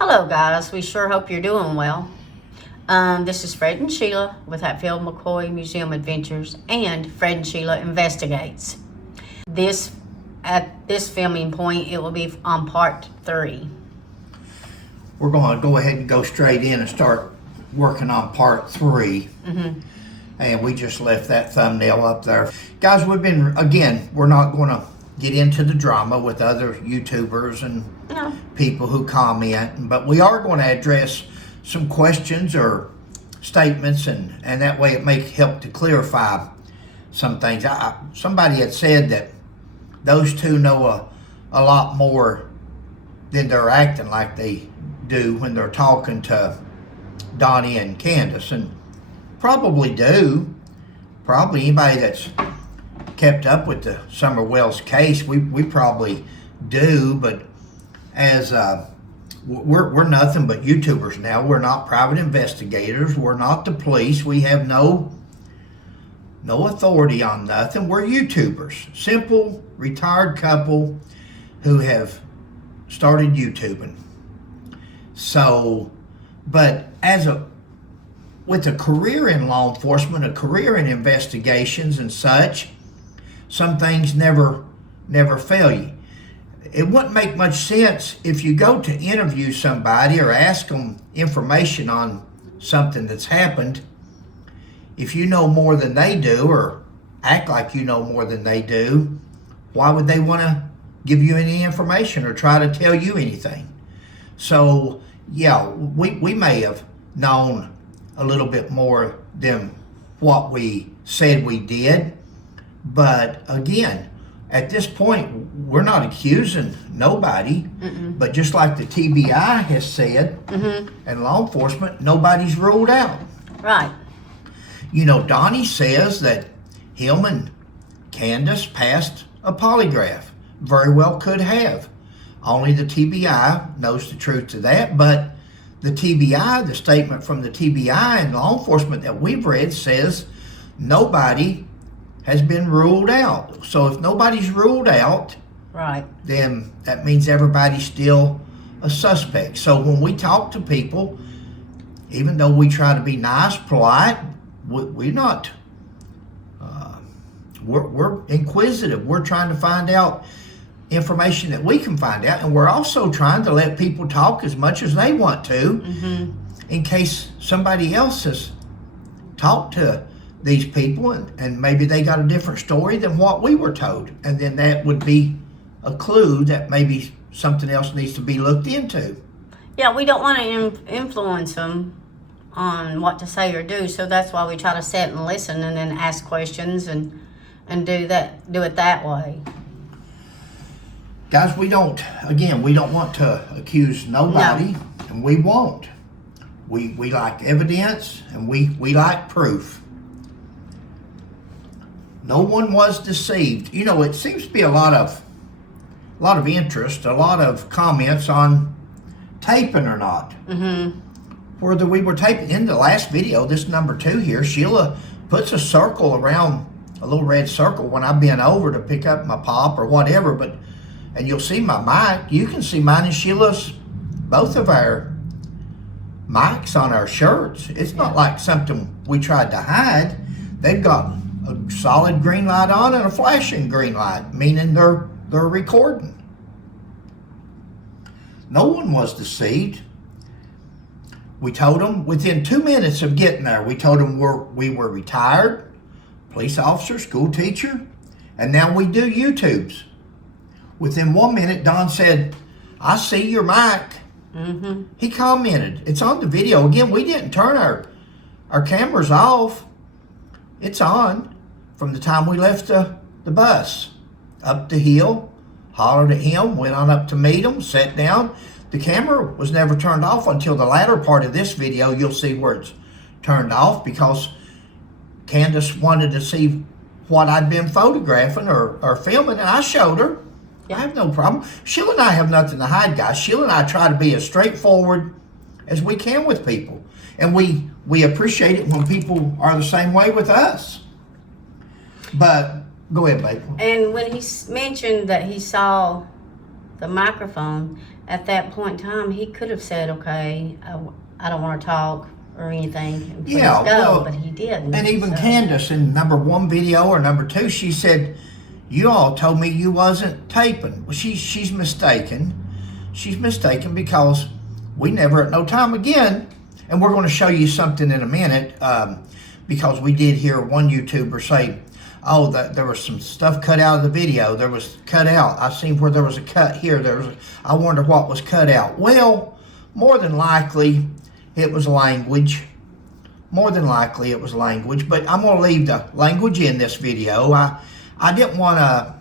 Hello guys, we sure hope you're doing well. This is Fred and Sheila with Hatfield McCoy Museum Adventures and Fred and Sheila Investigates. At this filming point, it will be on part 3. We're going to go ahead and go straight in and start working on part 3. And we just left that thumbnail up there. Guys, we're not going to get into the drama with other YouTubers and people who comment, but we are going to address some questions or statements, and that way it may help to clarify some things. Somebody had said that those two know a lot more than they're acting like they do when they're talking to Donnie and Candus, and probably do. Probably anybody that's kept up with the Summer Wells case, we probably do, but as we're nothing but YouTubers now. We're not private investigators. We're not the police. We have no authority on nothing. We're YouTubers. Simple, retired couple who have started YouTubing. So, but with a career in law enforcement, a career in investigations and such, some things never fail you. It wouldn't make much sense if you go to interview somebody or ask them information on something that's happened. If you know more than they do or act like you know more than they do, why would they want to give you any information or try to tell you anything? So, yeah, we may have known a little bit more than what we said we did. But again, at this point, we're not accusing nobody. But just like the TBI has said, and law enforcement, nobody's ruled out. Right. You know, Donnie says that him and Candus passed a polygraph. Very well could have. Only the TBI knows the truth to that. But the TBI, the statement from the TBI and law enforcement that we've read says nobody has been ruled out. So if nobody's ruled out, right, then that means everybody's still a suspect. So when we talk to people, even though we try to be nice, polite, we're not, we're inquisitive. We're trying to find out information that we can find out, and we're also trying to let people talk as much as they want to, in case somebody else has talked to these people and maybe they got a different story than what we were told, and then that would be a clue that maybe something else needs to be looked into. Yeah, we don't want to influence them on what to say or do, so that's why we try to sit and listen and then ask questions and do it that way. Guys, we don't want to accuse nobody, and we won't. We like evidence, and we like proof. No one was deceived. You know, it seems to be a lot of interest, a lot of comments on taping or not. Whether we were taping. In the last video, this number 2 here, Sheila puts a circle around, a little red circle when I bent over to pick up my pop or whatever, and you'll see my mic. You can see mine and Sheila's, both of our mics on our shirts. It's not like something we tried to hide. They've got a solid green light on and a flashing green light, meaning they're recording. No one was deceived. We told them within 2 minutes of getting there, we told them we were retired, police officer, school teacher, and now we do YouTubes. Within 1 minute, Don said, "I see your mic." He commented. It's on the video. Again, we didn't turn our cameras off. It's on from the time we left the bus. Up the hill, hollered at him, went on up to meet him, sat down. The camera was never turned off until the latter part of this video. You'll see where it's turned off because Candus wanted to see what I'd been photographing or filming, and I showed her. I have no problem. Sheila and I have nothing to hide, guys. Sheila and I try to be as straightforward as we can with people. And we appreciate it when people are the same way with us. But go ahead, babe. And when he mentioned that he saw the microphone, at that point in time, he could have said, okay, I don't want to talk or anything, and please Yeah, go, well, but he didn't. And even so. Candace in number 1 video or number 2, she said, you all told me you wasn't taping. Well, she's mistaken. She's mistaken because we never at no time again, and we're going to show you something in a minute, because we did hear one YouTuber say, oh, that there was some stuff cut out of the video. There was cut out. I seen where there was a cut here. I wonder what was cut out. Well, more than likely, it was language. More than likely, it was language. But I'm going to leave the language in this video. I didn't want to.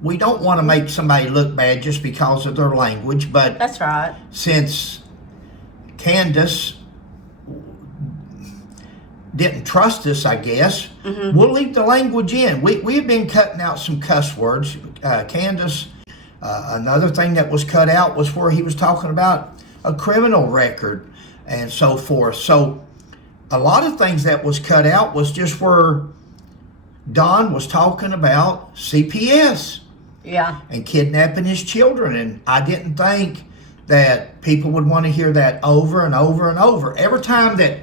We don't want to make somebody look bad just because of their language. But that's right. Since Candus didn't trust us, I guess, we'll leave the language in. We have been cutting out some cuss words. Candus, another thing that was cut out was where he was talking about a criminal record and so forth. So a lot of things that was cut out was just where Don was talking about CPS. Yeah. And kidnapping his children. And I didn't think that people would want to hear that over and over and over. Every time that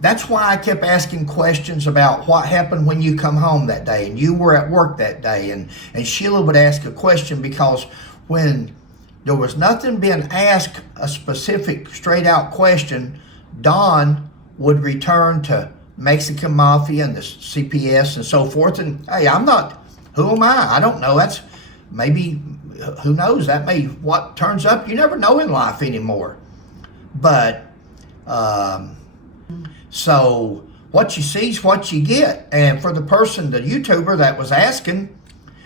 that's why I kept asking questions about what happened when you come home that day and you were at work that day. And Sheila would ask a question because when there was nothing being asked, a specific straight out question, Don would return to Mexican Mafia and the CPS and so forth. And hey, who am I? I don't know. That's maybe, who knows? That may what turns up. You never know in life anymore. But, so what you see is what you get. And for the person, the YouTuber that was asking,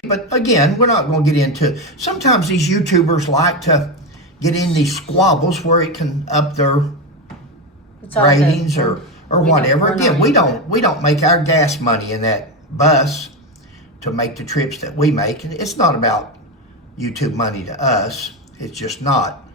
but again, we're not going to get into, sometimes these YouTubers like to get in these squabbles where it can up their ratings or whatever. Again, we don't make our gas money in that bus to make the trips that we make. And it's not about YouTube money to us. It's just not.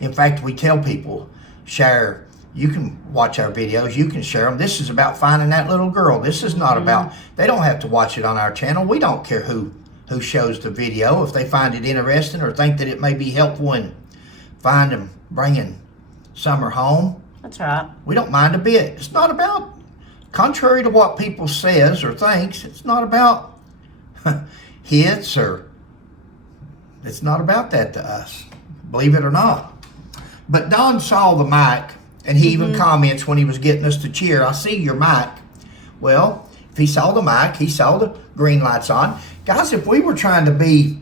In fact, we tell people, share. You can watch our videos. You can share them. This is about finding that little girl. This is not about, they don't have to watch it on our channel. We don't care who shows the video. If they find it interesting or think that it may be helpful in finding, bringing Summer home. That's right. We don't mind a bit. It's not about, contrary to what people says or thinks, it's not about hits it's not about that to us, believe it or not. But Don saw the mic, and he even comments when he was getting us to cheer, I see your mic. Well, if he saw the mic, he saw the green lights on. Guys, if we were trying to be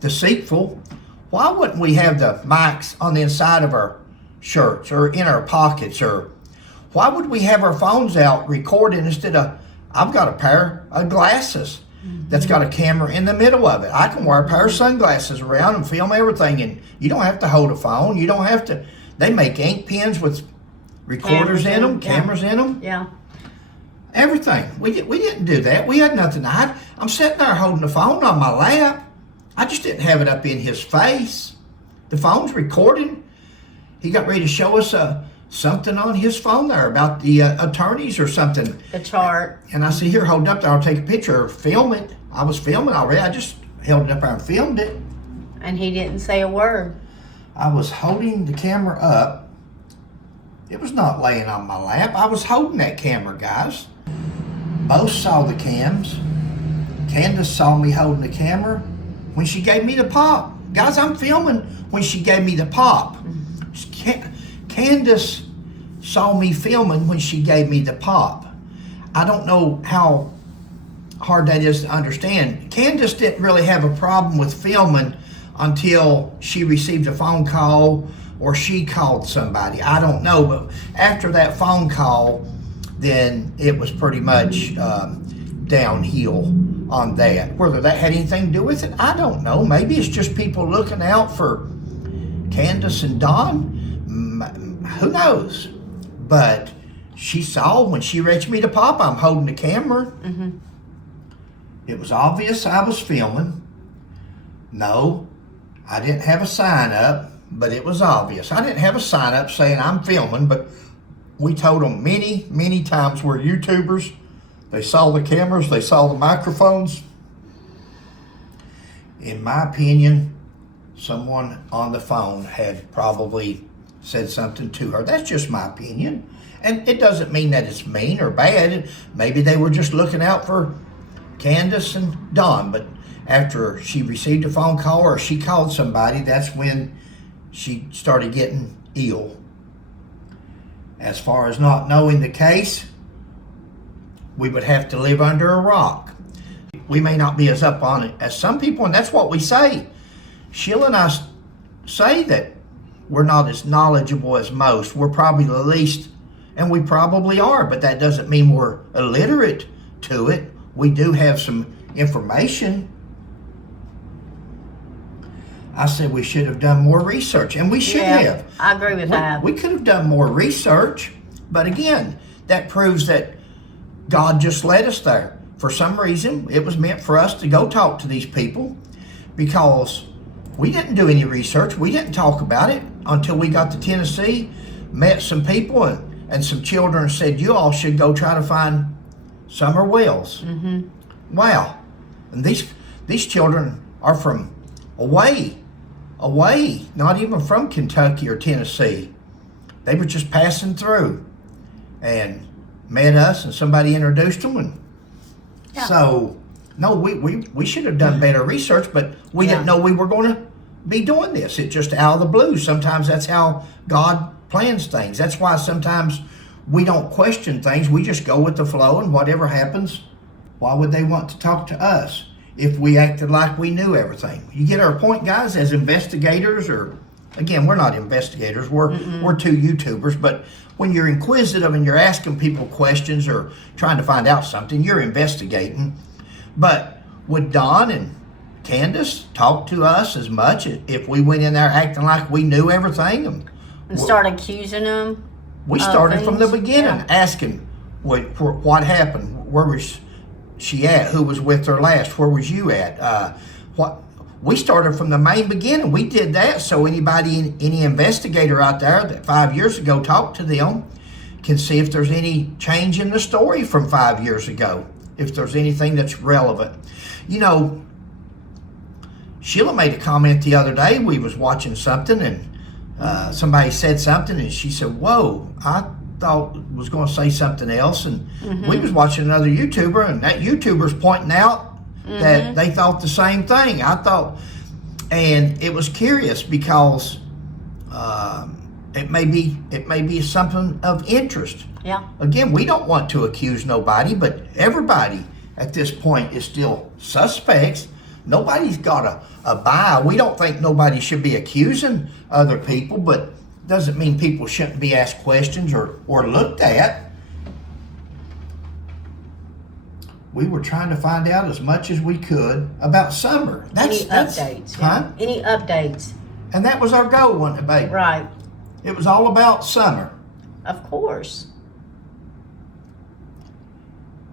deceitful, why wouldn't we have the mics on the inside of our shirts or in our pockets? Or why would we have our phones out recording instead of, I've got a pair of glasses that's got a camera in the middle of it. I can wear a pair of sunglasses around and film everything, and you don't have to hold a phone. You don't have to. They make ink pens with recorders in them, cameras in them. Yeah. Everything. We didn't do that. We had nothing to hide. I'm sitting there holding the phone on my lap. I just didn't have it up in his face. The phone's recording. He got ready to show us something on his phone there about the attorneys or something. The chart. And I said, here, hold it up there. I'll take a picture or film it. I was filming already. I just held it up there and filmed it. And he didn't say a word. I was holding the camera up. It was not laying on my lap. I was holding that camera, guys. Both saw the cams. Candace saw me holding the camera when she gave me the pop. Guys, I'm filming when she gave me the pop. Candace saw me filming when she gave me the pop. I don't know how hard that is to understand. Candace didn't really have a problem with filming until she received a phone call or she called somebody. I don't know, but after that phone call, then it was pretty much downhill on that. Whether that had anything to do with it, I don't know. Maybe it's just people looking out for Candace and Don. Who knows? But she saw when she reached me to pop, I'm holding the camera. It was obvious I was filming. No, I didn't have a sign up, but it was obvious. I didn't have a sign up saying I'm filming, but we told them many, many times we're YouTubers. They saw the cameras, they saw the microphones. In my opinion, someone on the phone had probably said something to her. That's just my opinion. And it doesn't mean that it's mean or bad. Maybe they were just looking out for Candus and Don. But after she received a phone call or she called somebody, that's when she started getting ill. As far as not knowing the case, we would have to live under a rock. We may not be as up on it as some people, and that's what we say. Sheila and I say that we're not as knowledgeable as most. We're probably the least, and we probably are, but that doesn't mean we're illiterate to it. We do have some information. I said we should have done more research, and we should have. I agree with that. We could have done more research, but again, that proves that God just led us there. For some reason, it was meant for us to go talk to these people because we didn't do any research. We didn't talk about it until we got to Tennessee, met some people, and some children and said, you all should go try to find Summer Wells. Mm-hmm. Wow. And these children are from away, not even from Kentucky or Tennessee. They were just passing through and met us, and somebody introduced them. And so, no, we should have done better research, but we didn't know we were going to be doing this. It just out of the blue. Sometimes that's how God plans things. That's why sometimes we don't question things. We just go with the flow, and whatever happens, why would they want to talk to us if we acted like we knew everything? You get our point, guys, as investigators, or again, we're not investigators. We're two YouTubers, but when you're inquisitive and you're asking people questions or trying to find out something, you're investigating. But would Don and Candus talk to us as much if we went in there acting like we knew everything? And start accusing them? We started from the beginning, asking what happened, where was she at, who was with her last, where was you at, we started from the main beginning. We did that so any investigator out there that 5 years ago talked to them can see if there's any change in the story from 5 years ago, if there's anything that's relevant. You know, Sheila made a comment the other day. We was watching something and somebody said something and she said, whoa, I thought was going to say something else. And we was watching another YouTuber, and that YouTuber's pointing out that they thought the same thing. I thought, and it was curious because it may be something of interest. Yeah. Again, we don't want to accuse nobody, but everybody at this point is still suspects. Nobody's got a buy. We don't think nobody should be accusing other people, but doesn't mean people shouldn't be asked questions or looked at. We were trying to find out as much as we could about Summer. Any updates? Huh? Any updates? And that was our goal, wasn't it, baby? Right. It was all about Summer. Of course.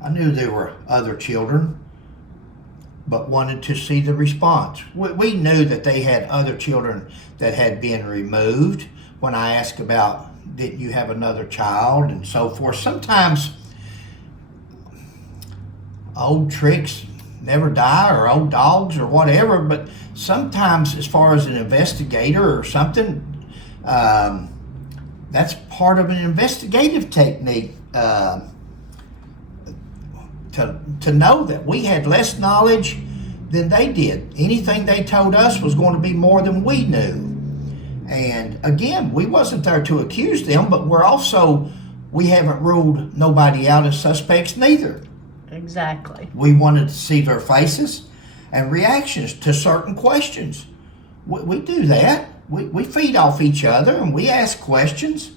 I knew there were other children, but wanted to see the response. We knew that they had other children that had been removed. When I asked about, didn't you have another child and so forth, sometimes old tricks never die, or old dogs or whatever, but sometimes as far as an investigator or something, that's part of an investigative technique, to know that we had less knowledge than they did. Anything they told us was going to be more than we knew. And again, we wasn't there to accuse them, but we haven't ruled nobody out as suspects neither. Exactly. We wanted to see their faces and reactions to certain questions. We do that. We feed off each other and we ask questions.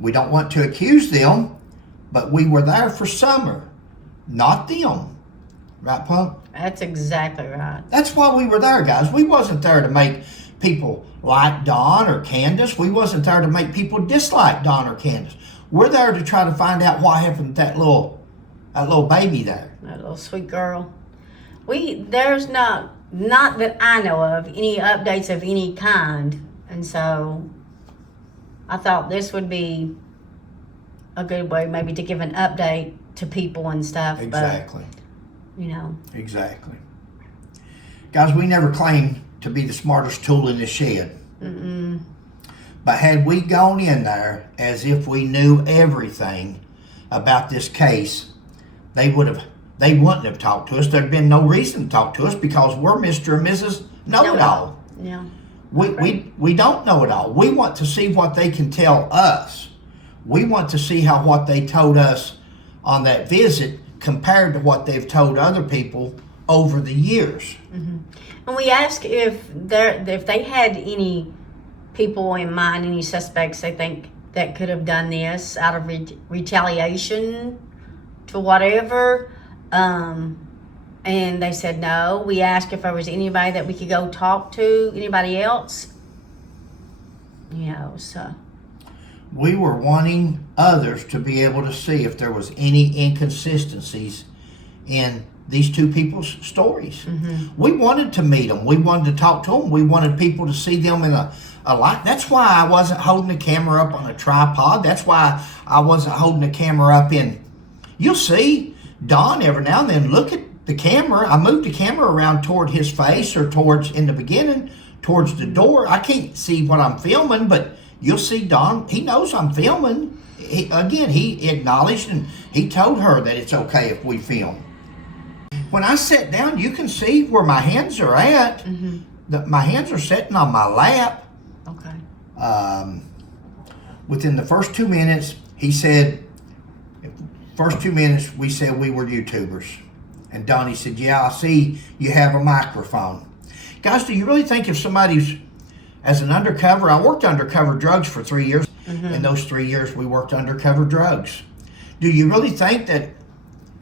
We don't want to accuse them, but we were there for Summer, not them. Right, Punk? That's exactly right. That's why we were there, guys. We wasn't there to make people like Don or Candus. We wasn't there to make people dislike Don or Candus. We're there to try to find out what happened to that little baby there. That little sweet girl. There's not that I know of any updates of any kind, and so I thought this would be a good way maybe to give an update to people and stuff. Exactly. But, Exactly. Guys, we never claimed to be the smartest tool in the shed. Mm-mm. But had we gone in there as if we knew everything about this case, they wouldn't have talked to us. There'd been no reason to talk to us because we're Mr. and Mrs. Know-it-all. Yeah. We don't know it all. We want to see what they can tell us. We want to see how what they told us on that visit compared to what they've told other people over the years. Mm-hmm. And we asked if they had any people in mind, any suspects they think that could have done this out of retaliation to whatever. And they said no. We asked if there was anybody that we could go talk to, anybody else. So. We were wanting others to be able to see if there was any inconsistencies in these two people's stories. Mm-hmm. We wanted to meet them. We wanted to talk to them. We wanted people to see them in a light. That's why I wasn't holding the camera up on a tripod. That's why I wasn't holding the camera up in... You'll see Don every now and then look at the camera. I moved the camera around toward his face or towards, in the beginning, towards the door. I can't see what I'm filming, but you'll see Don. He knows I'm filming. He acknowledged and he told her that it's okay if we film. When I sit down, you can see where my hands are at. Mm-hmm. My hands are sitting on my lap. Okay. Within the first 2 minutes, he said, first 2 minutes, we said we were YouTubers. And Donnie said, yeah, I see you have a microphone. Guys, do you really think if somebody's, as an undercover, I worked undercover drugs for 3 years. Mm-hmm. In those 3 years, we worked undercover drugs. Do you really think that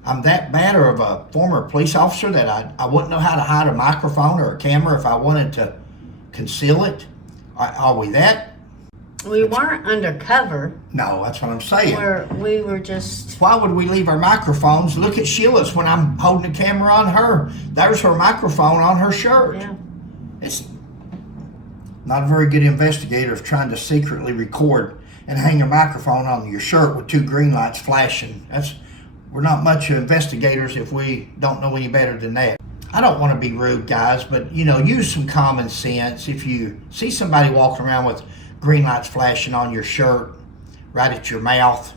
I'm that bad or of a former police officer that I wouldn't know how to hide a microphone or a camera if I wanted to conceal it? Are we that? We weren't undercover. No, that's what I'm saying. We were just... Why would we leave our microphones? Look at Sheila's when I'm holding the camera on her. There's her microphone on her shirt. Yeah. It's not a very good investigator of trying to secretly record and hang a microphone on your shirt with 2 green lights flashing. We're not much investigators if we don't know any better than that. I don't want to be rude, guys, but use some common sense. If you see somebody walking around with green lights flashing on your shirt, right at your mouth,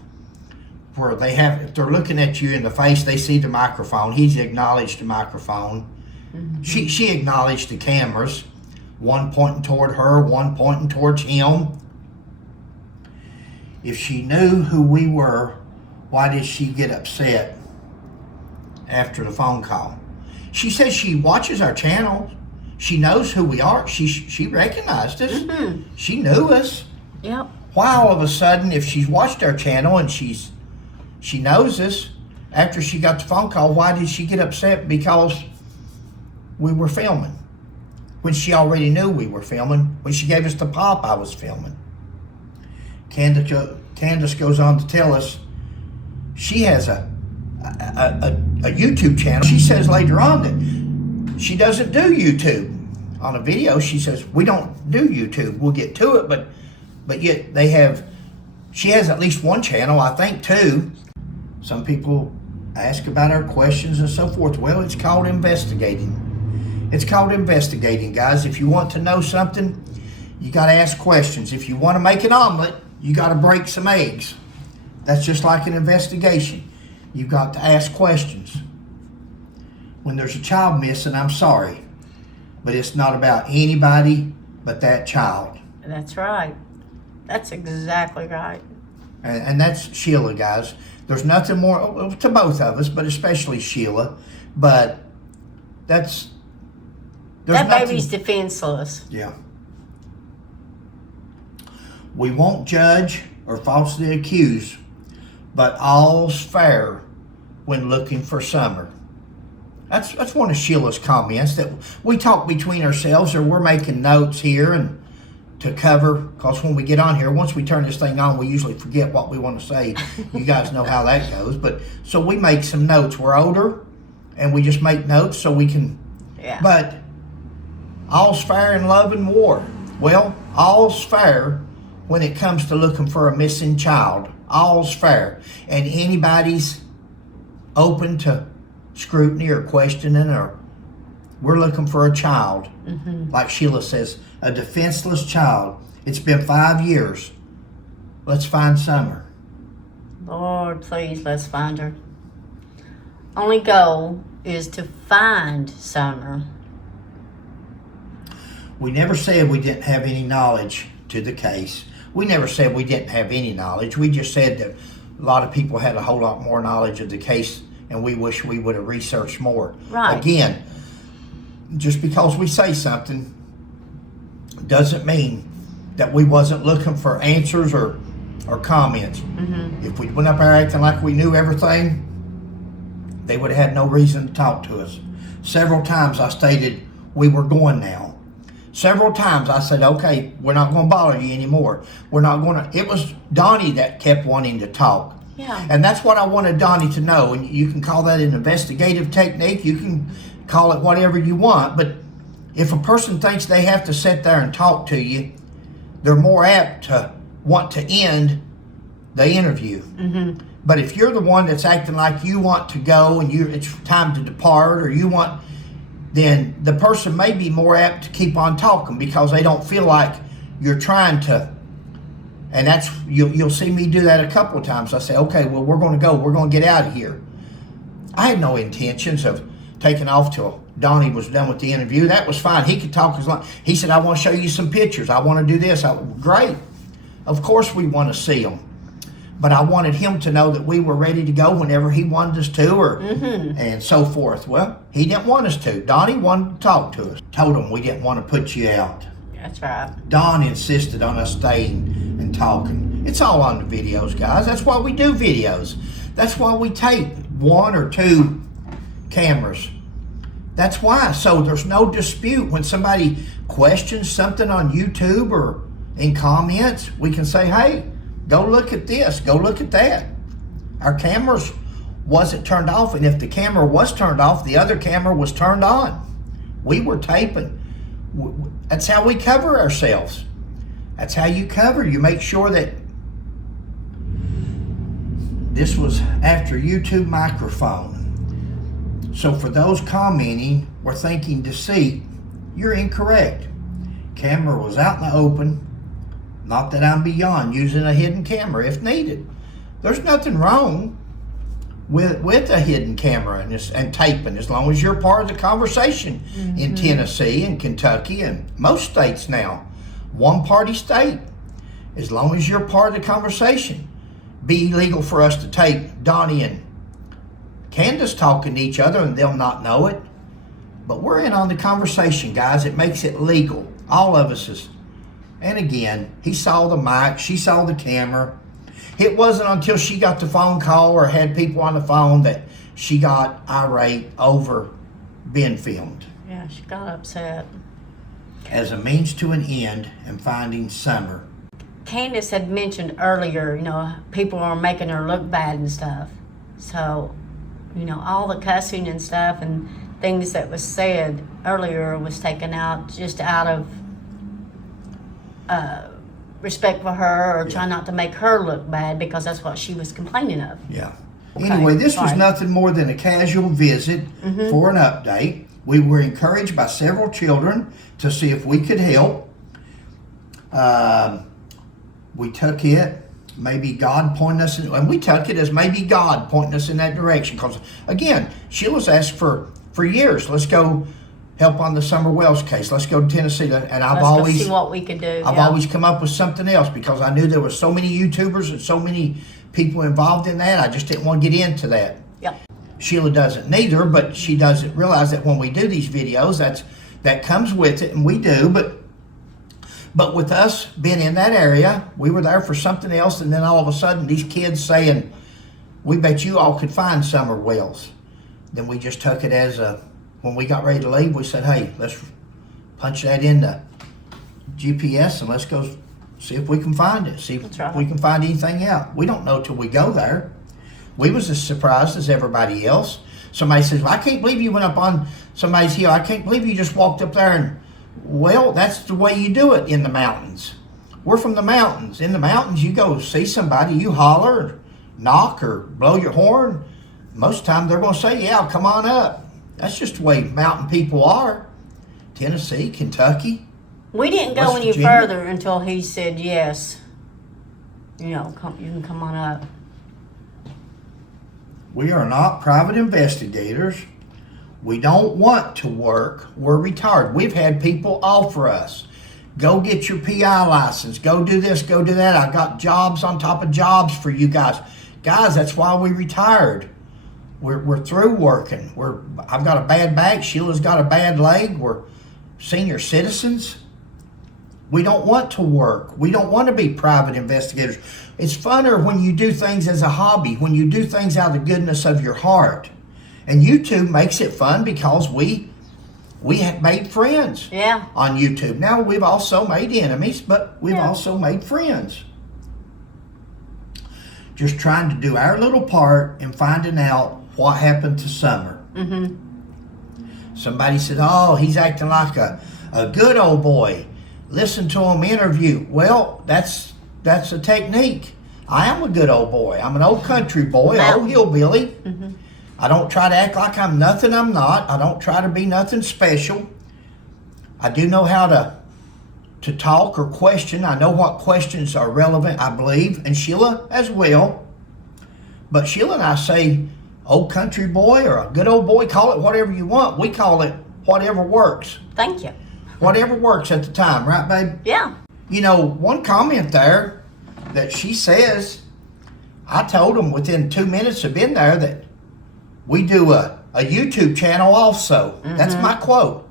where if they're looking at you in the face, they see the microphone. He's acknowledged the microphone. Mm-hmm. She acknowledged the cameras, one pointing toward her, one pointing towards him. If she knew who we were, why did she get upset after the phone call? She says she watches our channel. She knows who we are. She recognized us. Mm-hmm. She knew us. Yep. Why all of a sudden, if she's watched our channel and she knows us, after she got the phone call, why did she get upset because we were filming? When she already knew we were filming. When she gave us the pop, I was filming. Candus goes on to tell us she has a YouTube channel. She says later on that she doesn't do YouTube. On a video, she says, we don't do YouTube. We'll get to it, but yet she has at least one channel, I think 2. Some people ask about our questions and so forth. Well, it's called investigating. It's called investigating, guys. If you want to know something, you got to ask questions. If you want to make an omelet, you got to break some eggs. That's just like an investigation. You've got to ask questions. When there's a child missing, I'm sorry, but it's not about anybody but that child. That's right. That's exactly right. And that's Sheila, guys. There's nothing more to both of us, but especially Sheila. But that baby's defenseless. Yeah. We won't judge or falsely accuse, but all's fair when looking for summer. That's one of Sheila's comments, that we talk between ourselves, or we're making notes here and to cover, because when we get on here, once we turn this thing on, we usually forget what we want to say. You guys know how that goes. But so we make some notes. We're older, and we just make notes so we can. Yeah. But all's fair in love and war. Well, all's fair when it comes to looking for a missing child. All's fair, and anybody's open to scrutiny or questioning or We're looking for a child. Like Sheila says, a defenseless child. It's been 5 years. Let's find Summer. Lord, please, let's find her. Only goal is to find Summer. We never said we didn't have any knowledge to the case. We never said we didn't have any knowledge. We just said that a lot of people had a whole lot more knowledge of the case, and we wish we would have researched more. Right. Again, just because we say something doesn't mean that we wasn't looking for answers or comments. If we went up there acting like we knew everything, they would have had no reason to talk to us. Several times I stated we were going now. Several times I said, okay, we're not going to bother you anymore. We're not going to. It was Donnie that kept wanting to talk. Yeah. And that's what I wanted Donnie to know. And you can call that an investigative technique. You can call it whatever you want. But if a person thinks they have to sit there and talk to you, they're more apt to want to end the interview. But if you're the one that's acting like you want to go and it's time to depart, or you want, then the person may be more apt to keep on talking because they don't feel like you're trying to. And that's, you'll see me do that a couple of times. I say, okay, well, we're going to go. We're going to get out of here. I had no intentions of taking off till Donnie was done with the interview. That was fine. He could talk as long. He said, I want to show you some pictures. I want to do this. Great. Of course we want to see them. But I wanted him to know that we were ready to go whenever he wanted us to, or and so forth. Well, he didn't want us to. Donnie wanted to talk to us. Told him we didn't want to put you out. That's right. Don insisted on us staying and talking. It's all on the videos, guys. That's why we do videos. That's why we tape 1 or 2 cameras. That's why. So there's no dispute. When somebody questions something on YouTube or in comments, we can say, hey, go look at this, go look at that. Our cameras wasn't turned off, and if the camera was turned off, the other camera was turned on. We were taping. That's how we cover ourselves. That's how you cover. You make sure that this was after YouTube microphone. So for those commenting or thinking deceit, you're incorrect. Camera was out in the open. Not that I'm beyond using a hidden camera if needed. There's nothing wrong with a hidden camera and taping, as long as you're part of the conversation. In Tennessee and Kentucky and most states now. One-party state. As long as you're part of the conversation. Be illegal for us to tape Donnie and Candus talking to each other and they'll not know it. But we're in on the conversation, guys. It makes it legal. All of us is. And again, he saw the mic, she saw the camera. It wasn't until she got the phone call or had people on the phone that she got irate over being filmed. Yeah, she got upset. As a means to an end and finding Summer. Candus had mentioned earlier, people are making her look bad and stuff. So, all the cussing and stuff and things that was said earlier was taken out just out of respect for her, or try not to make her look bad, because that's what she was complaining of. Yeah. Okay, Anyway, this was sorry. nothing more than a casual visit for an update. We were encouraged by several children to see if we could help. We took it, maybe God pointing us in, and we took it as maybe God pointing us in that direction. Because again, Sheila's asked for years, let's go help on the Summer Wells case. Let's go to Tennessee. And I've Let's always go see what we could do. I've always come up with something else, because I knew there were so many YouTubers and so many people involved in that. I just didn't want to get into that. Yep. Sheila doesn't neither, but she doesn't realize that when we do these videos, that comes with it, and we do. But with us being in that area, we were there for something else, and then all of a sudden these kids saying, we bet you all could find Summer Wells. Then we just took it as when we got ready to leave, we said, hey, let's punch that in the GPS and let's go see if we can find it. See if we can find anything out. We don't know till we go there. We was as surprised as everybody else. Somebody says, well, I can't believe you went up on somebody's hill. I can't believe you just walked up there. And well, that's the way you do it in the mountains. We're from the mountains. In the mountains, you go see somebody, you holler, knock, or blow your horn. Most of the time they're going to say, yeah, come on up. That's just the way mountain people are. Tennessee, Kentucky. We didn't go West any Virginia. further until he said yes. You know, you can come on up. We are not private investigators. We don't want to work. We're retired. We've had people offer us, go get your PI license, go do this, go do that. I got jobs on top of jobs for you guys. Guys, that's why we retired. We're through working. I've got a bad back. Sheila's got a bad leg. We're senior citizens. We don't want to work. We don't want to be private investigators. It's funner when you do things as a hobby, when you do things out of the goodness of your heart. And YouTube makes it fun because we have made friends on YouTube. Now, we've also made enemies, but we've also made friends. Just trying to do our little part in finding out what happened to Summer. Mm-hmm. Somebody said, oh, he's acting like a good old boy. Listen to him interview. Well, that's a technique. I am a good old boy. I'm an old country boy, old hillbilly. Mm-hmm. I don't try to act like I'm nothing I'm not. I don't try to be nothing special. I do know how to talk or question. I know what questions are relevant, I believe, and Sheila as well. But Sheila and I say old country boy or a good old boy, call it whatever you want. We call it whatever works. Thank you. Whatever works at the time, right, babe? Yeah. You know, one comment there that she says, I told them within 2 minutes of being there that we do a YouTube channel also. Mm-hmm. That's my quote.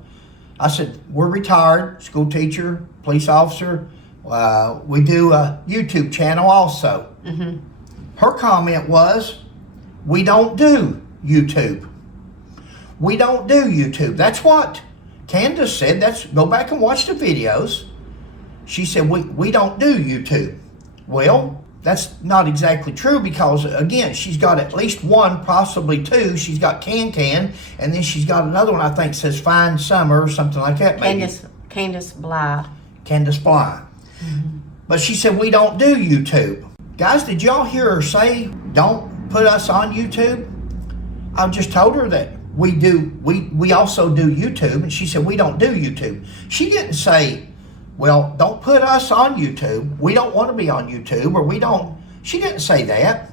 I said, we're retired, school teacher, police officer. We do a YouTube channel also. Mm-hmm. Her comment was, we don't do YouTube. We don't do YouTube. That's what Candus said. Go back and watch the videos. She said, we don't do YouTube. Well, that's not exactly true because, again, she's got at least one, possibly two. She's got Can, and then she's got another one I think says Fine Summer or something like that. Candus Bly. Candus Bly. Mm-hmm. But she said, we don't do YouTube. Guys, did y'all hear her say, don't put us on YouTube? I just told her that we also do YouTube, and she said, we don't do YouTube. She didn't say, well, don't put us on YouTube. We don't want to be on YouTube, or we don't. She didn't say that.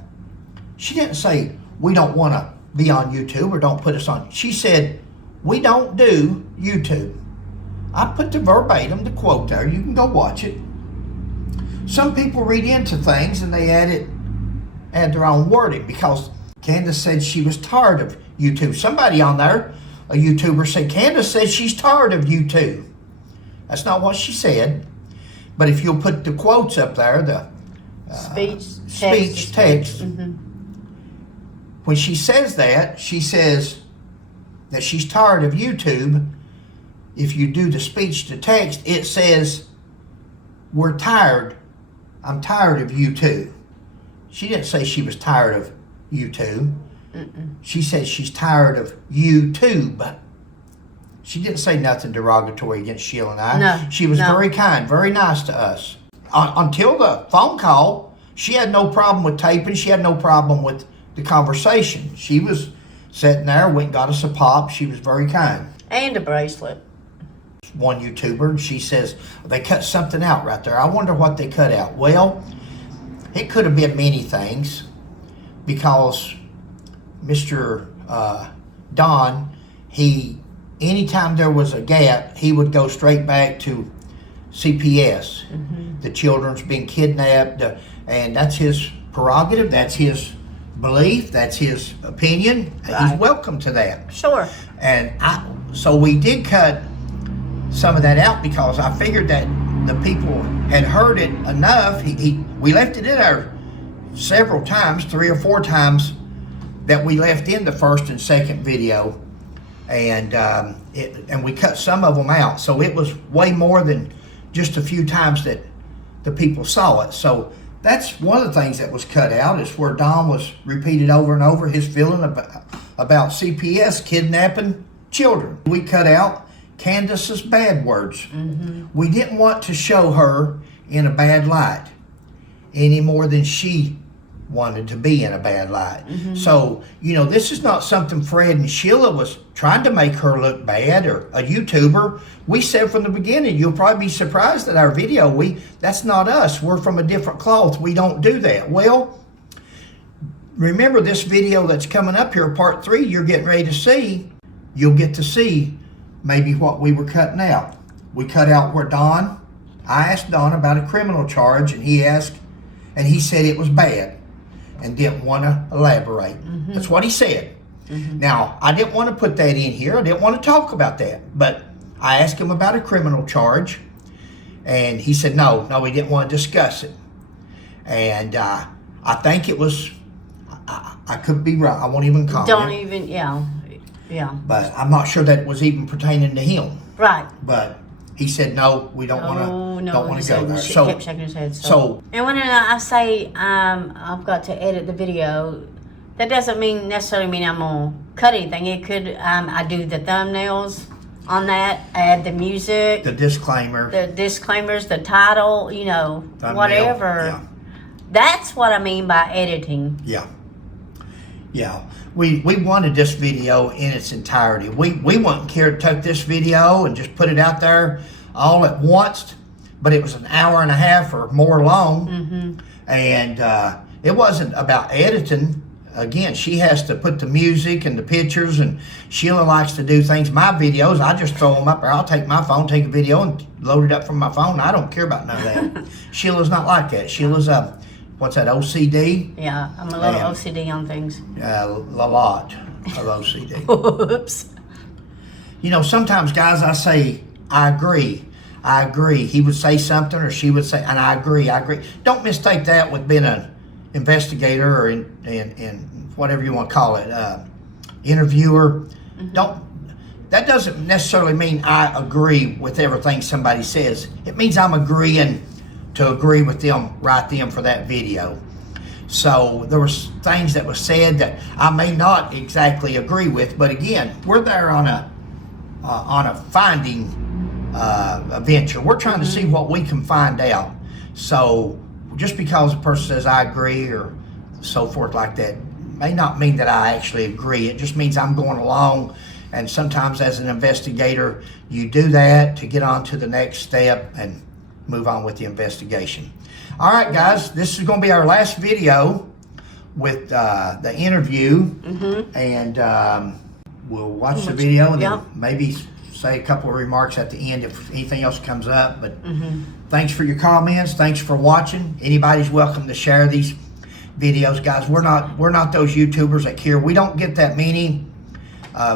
She didn't say, we don't want to be on YouTube, or don't put us on. She said, we don't do YouTube. I put the verbatim, the quote there. You can go watch it. Some people read into things and they add their own wording because Candus said she was tired of YouTube. Somebody on there, a YouTuber, said Candus said she's tired of YouTube. That's not what she said. But if you'll put the quotes up there, the speech, text. Mm-hmm. When she says that, she says that she's tired of YouTube. If you do the speech to text, it says, we're tired. I'm tired of YouTube. She didn't say she was tired of YouTube. Mm-mm. She said she's tired of YouTube. She didn't say nothing derogatory against Sheila and I. No, she was very kind, very nice to us. Until the phone call, she had no problem with taping. She had no problem with the conversation. She was sitting there, went and got us a pop. She was very kind. And a bracelet. One YouTuber, and she says, they cut something out right there. I wonder what they cut out. Well, it could have been many things because Mr. Don, anytime there was a gap, he would go straight back to CPS. Mm-hmm. The children's been kidnapped, and that's his prerogative, that's his belief, that's his opinion. Right. He's welcome to that. Sure. And so we did cut some of that out because I figured that the people had heard it enough. We left it in there several times, 3 or 4 times that we left in the first and second video, and we cut some of them out. So it was way more than just a few times that the people saw it. So that's one of the things that was cut out, is where Don was repeated over and over his feeling about CPS kidnapping children. We cut out Candus's bad words. Mm-hmm. We didn't want to show her in a bad light any more than she wanted to be in a bad light. So, you know, this is not something Fred and Sheila was trying to make her look bad or a YouTuber. We said from the beginning, you'll probably be surprised at our video. That's not us. We're from a different cloth. We don't do that. Well, remember this video that's coming up here, part 3, you're getting ready to see. You'll get to see maybe what we were cutting out. We cut out where I asked Don about a criminal charge, and he said it was bad and didn't want to elaborate. That's what he said. Now, I didn't want to put that in here. I didn't want to talk about that. But I asked him about a criminal charge, and he said no, he didn't want to discuss it. And I think it was, I could be right. I won't even comment. Don't even, yeah. But I'm not sure that it was even pertaining to him. Right. But he said no, we don't want to go there. So kept shaking his head. So and when I say I've got to edit the video, that doesn't necessarily mean I'm gonna cut anything. It could I do the thumbnails on that, add the music, the disclaimers, the title, you know, thumbnail, whatever. Yeah. That's what I mean by editing. Yeah. We wanted this video in its entirety. We wouldn't care to take this video and just put it out there all at once, but it was an hour and a half or more long. And it wasn't about editing. Again, she has to put the music and the pictures, and Sheila likes to do things. My videos, I just throw them up there. I'll take my phone, take a video, and load it up from my phone. I don't care about none of that. Sheila's not like that. Sheila's what's that, OCD? Yeah, I'm a little OCD on things. A lot of OCD. Oops. You know, sometimes, guys, I say, I agree. He would say something, or she would say, and I agree. Don't mistake that with being an investigator or in whatever you want to call it, interviewer. That doesn't necessarily mean I agree with everything somebody says. It means I'm agreeing to agree with them right then for that video. So there was things that was said that I may not exactly agree with, but again, we're there on a finding venture. We're trying to see what we can find out. So just because a person says I agree or so forth like that may not mean that I actually agree. It just means I'm going along, and sometimes as an investigator you do that to get on to the next step and move on with the investigation. All right, guys, this is going to be our last video with the interview, and we'll watch the video and then maybe say a couple of remarks at the end if anything else comes up. But thanks for your comments. Thanks for watching. Anybody's welcome to share these videos, guys. We're not those YouTubers that care. We don't get that many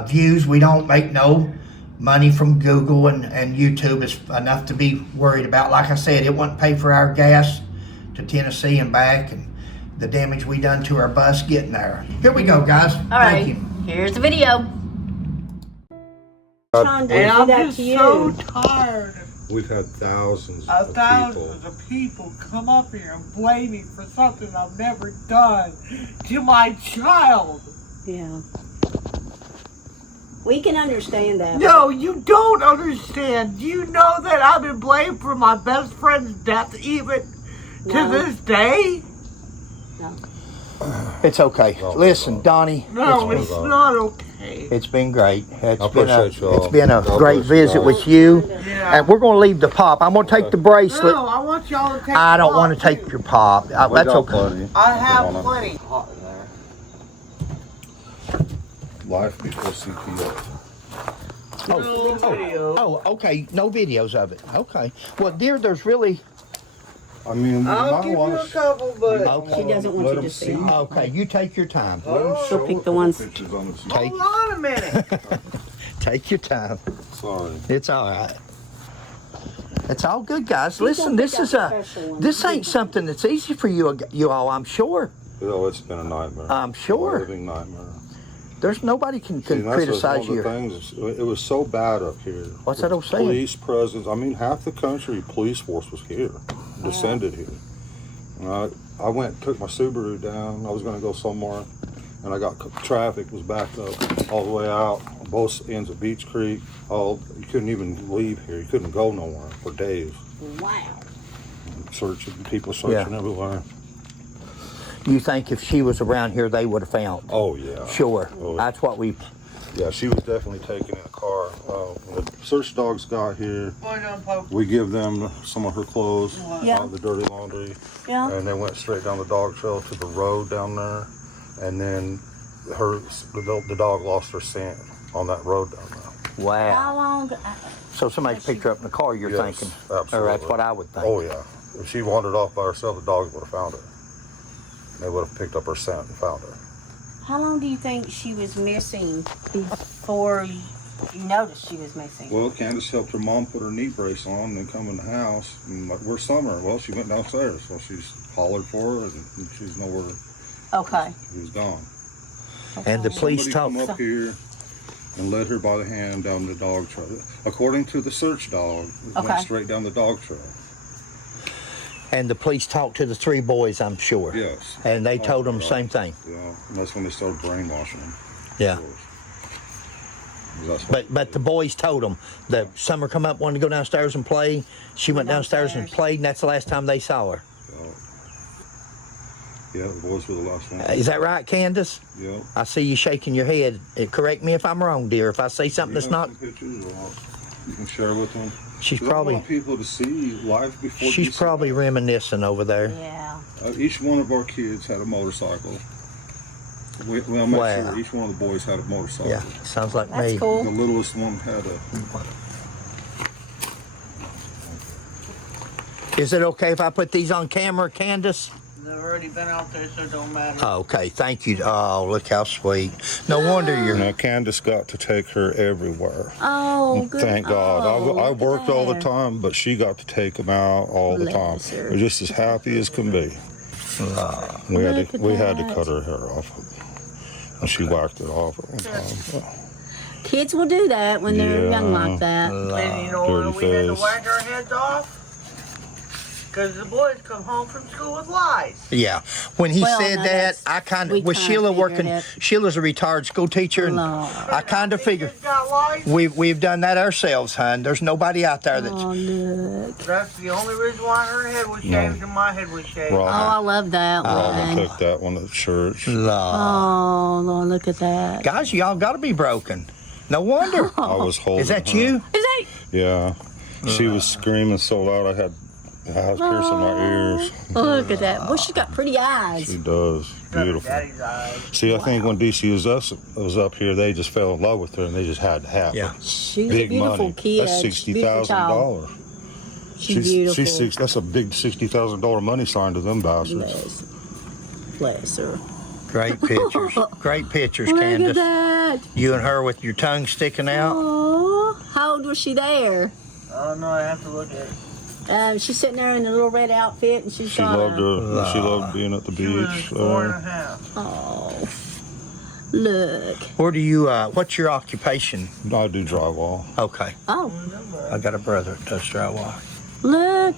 views. We don't make no money from Google and YouTube. Is enough to be worried about. Like I said, it wouldn't pay for our gas to Tennessee and back, and the damage we done to our bus getting there. Here we go, guys. All right. Thank you. Here's the video. And I'm just so tired. We've had thousands of people come up here and blame me for something I've never done to my child. Yeah. We can understand that. No, you don't understand. You know that I've been blamed for my best friend's death even to this day? No. It's okay. Listen, Donnie. No, it's not okay. It's been great. It's y'all. been a great visit with you. Yeah. And we're going to leave the pop. I'm going to take the bracelet. No, I want y'all to take I don't the want to pop, take too. your pop. That's okay. I have plenty. Hot in there. Life before CPR. No video. Oh, okay. No videos of it. Okay. Well, dear, there's really... I mean, I'll give you a couple, but... She doesn't want you to see. Okay, you take your time. She'll pick the ones. Hold on a minute. Take your time. Sorry. It's all right. It's all good, guys. Listen, this ain't something that's easy for you all, I'm sure. Oh, it's been a nightmare. I'm sure. A living nightmare. There's nobody can criticize you. It was so bad up here. What's that old saying? Police presence. I mean, half the country police force was here, descended here. And I went, took my Subaru down. I was going to go somewhere, and I got traffic was backed up all the way out on both ends of Beach Creek. You couldn't even leave here. You couldn't go nowhere for days. Wow. People searching everywhere. you think if she was around here, they would have found? Oh yeah. Sure. Oh, That's what we. Yeah, she was definitely taken in a car. When the search dogs got here, Going on, Pope. we give them some of her clothes, Yeah. the dirty laundry, Yeah. and they went straight down the dog trail to the road down there, and then the dog lost her scent on that road down there. Wow. How long? So somebody picked her up in the car, you're Yes, thinking? absolutely. Or that's what I would think. Oh yeah, if she wandered off by herself, the dogs would have found her. They would have picked up her scent and found her. How long do you think she was missing before you noticed she was missing? Well, Candace helped her mom put her knee brace on and then come in the house. And like, where's Summer? Well, she went downstairs. So she's hollered for her and she's nowhere. Okay. She was gone. And the police Somebody talk. come up here and led her by the hand down the dog trail. According to the search dog, it Okay. went straight down the dog trail. And the police talked to the 3 boys, I'm sure. Yes. And they told them the Right. same thing. Yeah, and that's when they started brainwashing them. Yeah. of course. That's what- But the boys told them that Summer come up, wanted to go downstairs and play. She went downstairs and played, and that's the last time they saw her. Yeah, the boys were the last one. Is that right, Candace? Yeah. I see you shaking your head. Correct me if I'm wrong, dear. If I say something that's You have not, some pictures you can share with them. she's 'Cause I probably want people to see life before. she's probably reminiscing over there. Yeah. Each one of our kids had a motorcycle. Well, I'm not Wow. sure. Each one of the boys had a motorcycle. Yeah, sounds like That's me. cool. The littlest one had a. Is it okay if I put these on camera, Candace? They've already been out there, so it don't matter. Okay, thank you. Oh, look how sweet. No wonder you're. Now Candace got to take her everywhere. Oh, good. Thank God. Oh, I look at worked all the there. time, but she got to take them out all the time. Bless her. We're just as happy as can be. We Look at had to that. cut her hair off, and she whacked it off at one time. Kids will do that when they're young Yeah. like that. And you know why Dirty we had to face. whack our heads off? Because the boys come home from school with lies. Yeah. When he Well, said no, that, that's- I kind we of, with kinda Sheila figured working, it. Sheila's a retired school teacher, and Lord. I kind of figured Kids got lies. we've done that ourselves, hon. There's nobody out there that's. Oh, look. That's the only reason why her head was shaved and my head was shaved. Oh, I love that Robin one. took that one at church. Oh, Lord, look at that. Guys, y'all got to be broken. No wonder. I was holding. Is that her. you? Is that? Yeah. She was screaming so loud I was piercing my ears. Look at that. Boy, she's got pretty eyes. She does. Beautiful. Daddy's eyes. See, I think when DC was up here, they just fell in love with her and they just had to have her. Yeah. She's Big a beautiful money. kid. That's She's a beautiful child. $60,000. She's beautiful. That's a big $60,000 money sign to them bastards. Bless her. Great pictures. Great pictures, Look Candace. at that. You and her with your tongue sticking out. Oh, how old was she there? Oh no, I have to look at it. She's sitting there in a little red outfit, and she's She got loved being at the She was beach. 4.5. Oh, look. Where do you? What's your occupation? I do drywall. Okay, Oh, I got a brother that does drywall. look.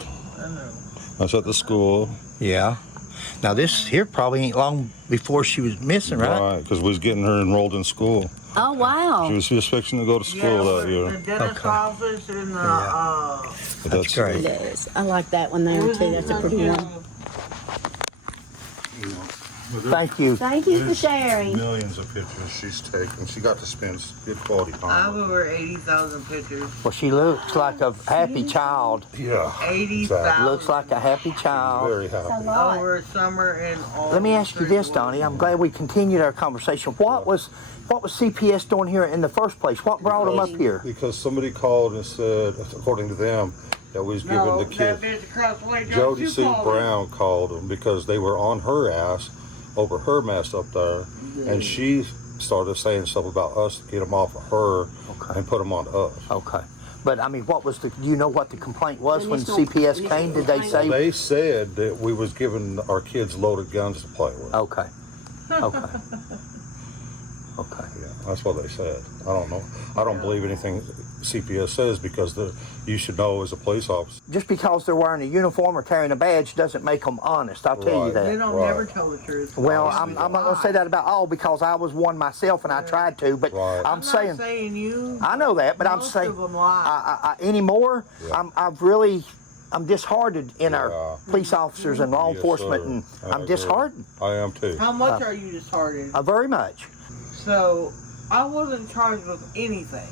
That's at the school. Yeah. Now this here probably ain't long before she was missing, right? Because we was getting her enrolled in school. Oh, wow. She was just fixing to go to school that The year. dentist Okay. office and the But That's great. It is. I like that one there, too. That's a pretty one. Thank you. Thank you for sharing. Millions of pictures she's taken. She got to spend good quality I have time. over 80,000 pictures. Well, she looks like a happy child. Yeah. 80,000. Looks like a happy child. Very happy. Over summer and all. Let me ask you this, Donnie. I'm glad we continued our conversation. What was CPS doing here in the first place? What brought them up here? Because somebody called and said, according to them, that we was giving No, the that kids. bitch across the way, Jody you Sue called Brown called them because they were on her ass over her mess up there, and she started saying stuff about us to get them off of her and put them on us. Okay. But I mean, do you know what the complaint was when Initial- CPS came? Did they say? They said that we was giving our kids loaded guns to play with. Okay. Okay. Okay. Yeah, that's what they said. I don't know. I don't believe anything CPS says because you should know as a police officer. Just because they're wearing a uniform or carrying a badge doesn't make them honest. I'll tell you Right. They that. don't Right. never tell the truth. Well, I'm not going to say that about all because I was one myself and I tried to, but Right. I'm not saying saying you. I know that, but I'm Most saying of them lie. anymore. Yeah. I've really I'm disheartened in our police officers and law Yes, enforcement, sir. and I I'm agree. disheartened I am too. How much are you disheartened? very much. So, I wasn't charged with anything.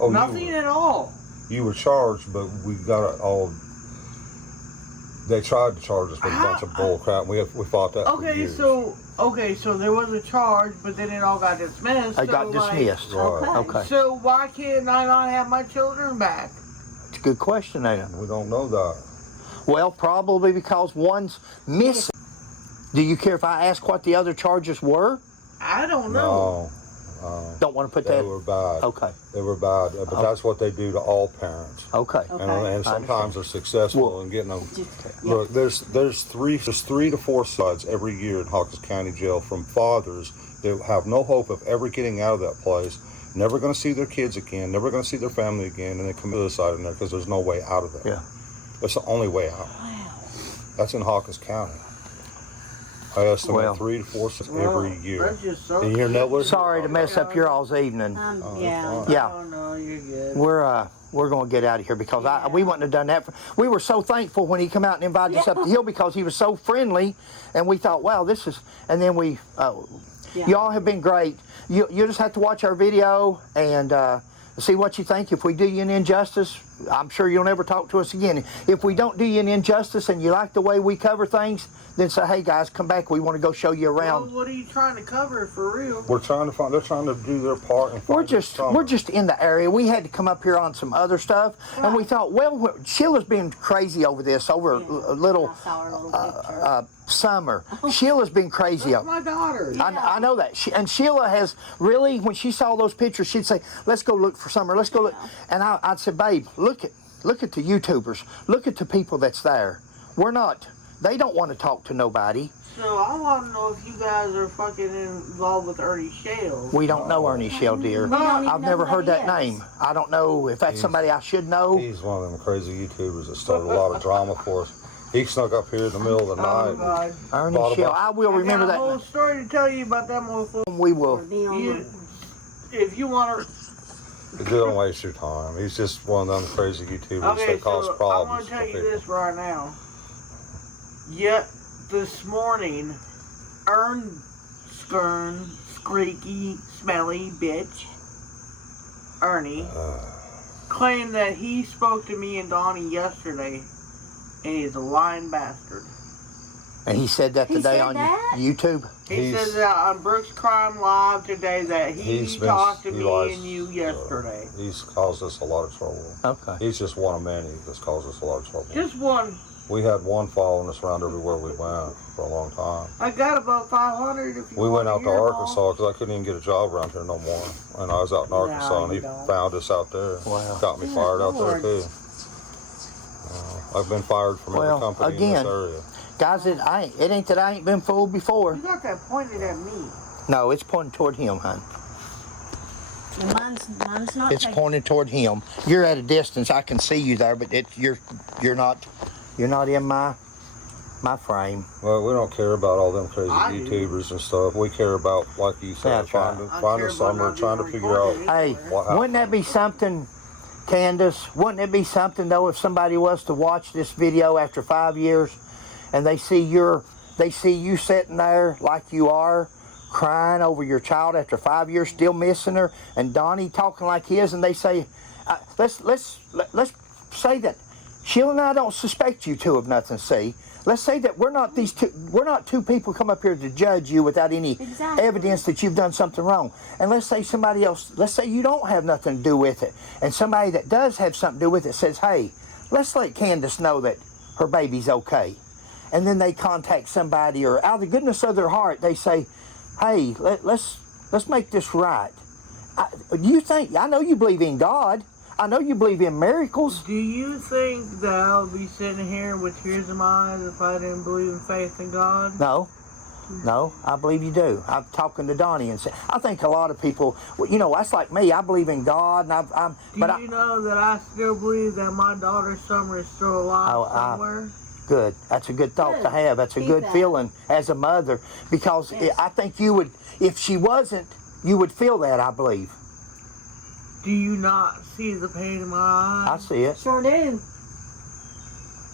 Oh, Nothing at all. you were charged, but we got it all. They tried to charge us with a bunch of bull crap. We fought that for Okay, years. so there was a charge, but then it all got dismissed. I got dismissed. Right. Okay. So why can't I not have my children back? It's a good question, Ada. We don't know that. Well, probably because one's missing. Do you care if I ask what the other charges were? I don't know. No. Don't want to put They that. were bad. Okay. They were bad, but that's what they do to all parents. Okay. And sometimes they're successful in getting them. Look, there's 3 to 4 suicides every year in Hawkins County Jail from fathers that have no hope of ever getting out of that place, never going to see their kids again, never going to see their family again, and they commit suicide in there because there's no way out of it. Yeah. That's the only way out. That's in Hawkins County. I estimate 3 to 4 every year. That's just so. And you're nowhere. Sorry to mess up your all's evening. Yeah. Yeah. Oh no, you're good. We're going to get out of here because we wouldn't have done that. We were so thankful when he come out and invited us up the hill because he was so friendly, and we thought, wow, this is. And then y'all have been great. You just have to watch our video and see what you think. If we do you an injustice, I'm sure you'll never talk to us again. If we don't do you an injustice and you like the way we cover things, then say, hey guys, come back. We want to go show you around. Well, what are you trying to cover for real? We're trying to find. They're trying to do their part and find We're just in the area. We had to come up here on some other stuff, and we thought, well, Sheila's been crazy over this over a little I saw her little picture. summer. Sheila's been crazy. That's my daughter. I know that. And Sheila has really, when she saw those pictures, she'd say, let's go look for Summer. Let's go look. And I'd say, babe, look at the YouTubers. Look at the people that's there. They don't want to talk to nobody. So I want to know if you guys are fucking involved with Ernie Shales. We don't know Ernie Shell, dear. We don't even I've know never who heard that that is. name. I don't know if that's somebody I should know. He's one of them crazy YouTubers that started a lot of drama for us. He snuck up here in the middle of the Oh night. God. Ernie Bought a Shell. bunch- I will remember I got a whole that. story to tell you about that motherfucker. We will. Be on You, if you want to. Don't waste your time. He's just one of them crazy YouTubers Okay, that cause so I problems want to tell for you people. this right now. Yet this morning, squeaky, smelly bitch, Ernie, claimed that he spoke to me and Donnie yesterday, and he's a lying bastard. And he said that He today said on that? YouTube. He says that on Brooks Crime Live today that he talked to he me lies. and you yesterday. He's caused us a lot of trouble. Okay. He's just one of many that's caused us a lot of trouble. Just one. We had one following us around everywhere we went for a long time. I got about 500 if you We want went out to hear them all. Arkansas because I couldn't even get a job around here no more. And I was out in Arkansas and he you don't. found us out there. Wow. Got me fired out there Lord. too. I've been fired from every Well, company again, in this area. Guys, it ain't that I ain't been fooled before. You got that pointed at me. No, it's pointing toward him, hon. Mine's not. It's taking- pointed toward him. You're at a distance. I can see you there, but you're not in my frame. Well, we don't care about all them crazy I do. YouTubers and stuff. We care about, like you said, That's right. find I a care about summer, not trying to being figure out. recorded. Hey, What happened? wouldn't that be something, Candace? Wouldn't it be something though if somebody was to watch this video after 5 years, and they see you sitting there like you are, crying over your child after 5 years, still missing her, and Donnie talking like he is, and they say, let's say that Sheila and I don't suspect you two of nothing. See, let's say that we're not two people come up here to judge you without any Exactly. evidence that you've done something wrong. And let's say somebody else, let's say you don't have nothing to do with it, and somebody that does have something to do with it says, hey, let's let Candace know that her baby's okay. And then they contact somebody, or out of the goodness of their heart, they say, hey, let's make this right. I know you believe in God. I know you believe in miracles. Do you think that I would be sitting here with tears in my eyes if I didn't believe in faith in God? No, I believe you do. I'm talking to Donnie and say, I think a lot of people, that's like me. I believe in God, and Do you know that I still believe that my daughter Summer is still alive somewhere? Good. That's a good thought to Good. have. That's a Keep good that. feeling as a mother, because Yes. I think you would, if she wasn't, you would feel that, I believe. Do you not see the pain in my eyes? I see it. Sure do.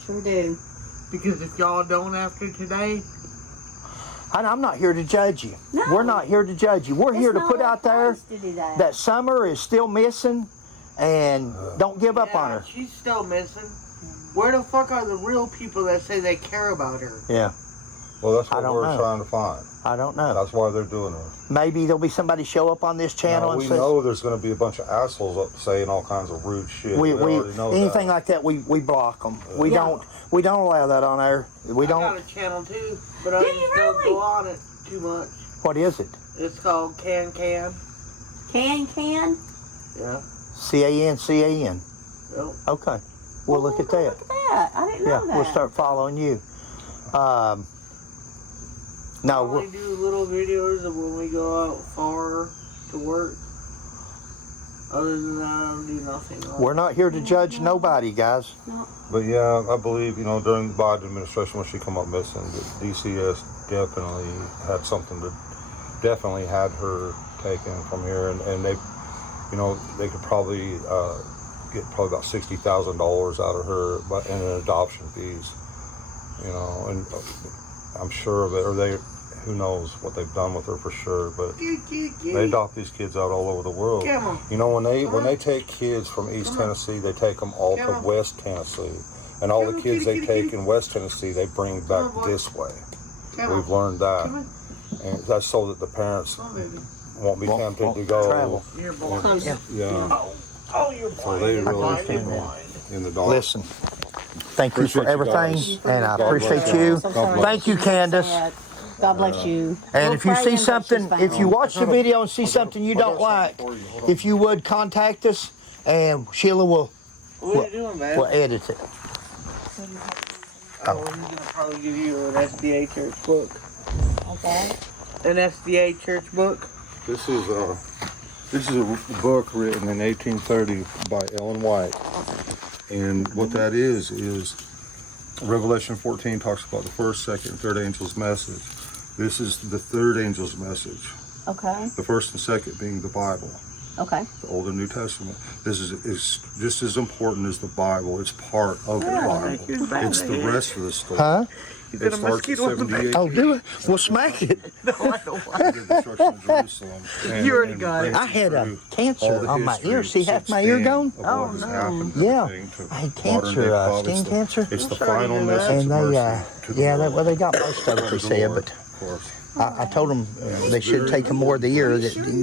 Sure do. Because if y'all don't after today, And I'm not here to judge you. No. We're not here to judge you. We're It's here to not put our out there place to do that. that Summer is still missing, and don't give up on her. she's still missing. Where the fuck are the real people that say they care about her? Yeah, Well, that's I what don't we're know. trying to find. I don't know. That's why they're doing this. Maybe there'll be somebody show up on this channel Now, and we say, know there's going to be a bunch of assholes up saying all kinds of rude shit. we already know anything that. like that, we block them. We Yeah. don't allow that on there. We I got don't. a channel too, but I Do just you don't really? go on it too much. What is it? It's called Can. Can? Yeah. CAN. Yep. Okay, we'll look at that. Look at that. I didn't Yeah, know that. we'll start following you. I No, only do little videos of when we go out far to work. Other than that, I don't do nothing. we're not here to judge nobody, guys. But yeah, I believe, during the Biden administration when she come up missing, that DCS definitely had something to, definitely had her taken from here, and they, they could probably get probably about $60,000 out of her, but in adoption fees, and I'm sure of it, or who knows what they've done with her for sure, but they adopt these kids out all over the world. Come on. When they take kids from East Tennessee, they take them all to West Tennessee, and all the kids they take in West Tennessee, they bring back this way. We've learned that, and that's so that the parents won't be tempted to go. Travel. You're blind. Yeah. Oh, you're So blind. they You're really blind. You're came blind. in the dark. Listen, thank you for Appreciate you everything, guys. and I God appreciate bless you. So sorry. Thank you, Candace. God bless you. And We'll if you pray see and that something, she's if you found. watch the video and see something you don't like, if you would contact us, and Sheila will What are you doing, man? edit it. Oh, he's gonna probably give you an SDA church book. Okay. An SDA church book. This is a book written in 1830 by Ellen White, and what that is Revelation 14 talks about the first, second, and third angel's message. This is the third angel's message. Okay. The first and second being the Bible, Okay. the Old and New Testament. This is just as important as the Bible. It's part of the Bible. It's the rest of the story. Huh? It starts in 78. Oh, do it. We'll smack it. No, I don't want The destruction of Jerusalem. You already got it. brings I had a through cancer all the on my history ear. See half since my ear then gone? of what has happened, Yeah. everything to I had modern cancer, day Bible. skin It's the- cancer. It's the sorry to final hear that. message And of they, mercy to the world. they got most of it, they To the said, Lord, but of course. I told them they should take them more of the year that didn't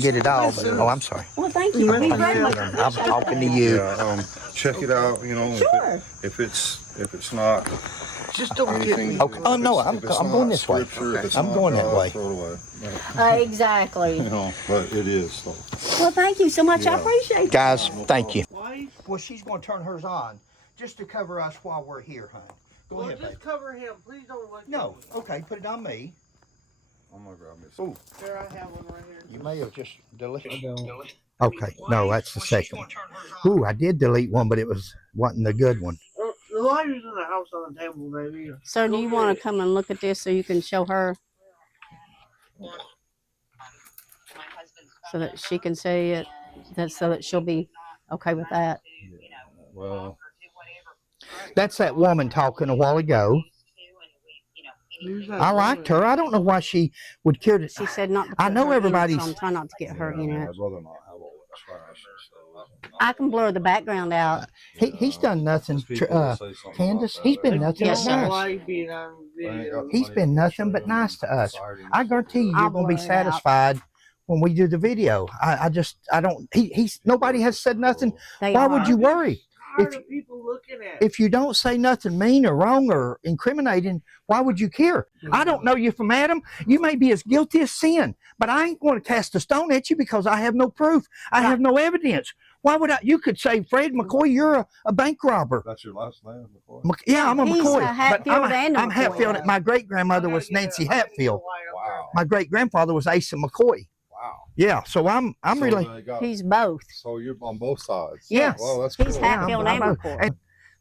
get it all. But, oh, I'm sorry. Well, thank you. We very much I'm appreciate talking to that. you. Yeah, check it out. Sure. If it's not Just don't anything. Okay. Oh, no, I'm going this way. Scripture, if it's I'm not going that God, way. Throw it away. Exactly. But it is. So. Well, thank you so much. I Yeah. appreciate it. Guys, thank you. Why? Well, she's going to turn hers on just to cover us while we're here, hon. Go Well, ahead, babe. just cover him. Please don't look. No, okay, put it on me. I'm gonna grab me. Ooh. Here, I have one right here. You may have just deleted. Okay, no, that's the second one. Ooh, I did delete one, but it wasn't the good one. The lighter's in the house on the table, baby. So, do you want to come and look at this so you can show her, so that she can see it, so that she'll be okay with that? Well, That's that woman talking a while ago. I liked her. I don't know why she would care to. She said not to. I put know her in it, everybody's- So I'm trying not to get her in I'd it. rather not have all that trash. I can blur the background out. He's done nothing. People will say something Candace, about he's that. been nothing Yes, but sir. nice. Why being on video? He's been nothing but nice to us. I guarantee you, I'll you're going to be blur it out. satisfied when we do the video. I don't. He's nobody has said nothing. They Why are. would you worry? Tired of people looking at. If you don't say nothing mean or wrong or incriminating, why would you care? I don't know you from Adam. You may be as guilty as sin, but I ain't going to cast a stone at you because I have no proof. I have no evidence. Why would I? You could say, Fred McCoy, you're a bank robber. That's your last name, McCoy? Yeah, I'm a He's McCoy. a Hatfield but and a I'm McCoy. Hatfield. My great grandmother was Nancy Hatfield. Wow. My great grandfather was Asa McCoy. Wow. Yeah, so I'm So really. they got- He's both. So you're on both sides. Yes. Well, that's He's cool. Hatfield and I'm- McCoy.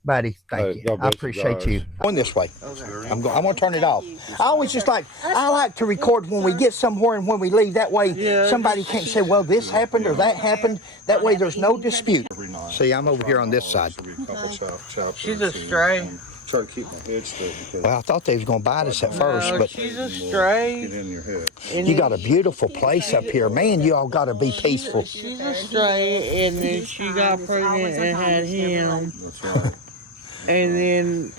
Buddy, thank Hey, you. God I bless you appreciate guys. you. Going this way. Okay. I'm going to turn it off. I always just I like to record when we get somewhere and when we leave. That way Yeah, somebody can't say, well, this happened or that happened. That way there's no dispute. Every night. See, I'm over here on this side. She's a stray. Try to keep my head straight because Well, I thought they was gonna bite us at first, No, but she's a stray. get in your head. And you got a beautiful place up here, man. You all gotta be peaceful. She's a stray, and then she got pregnant and had him. That's right. And then,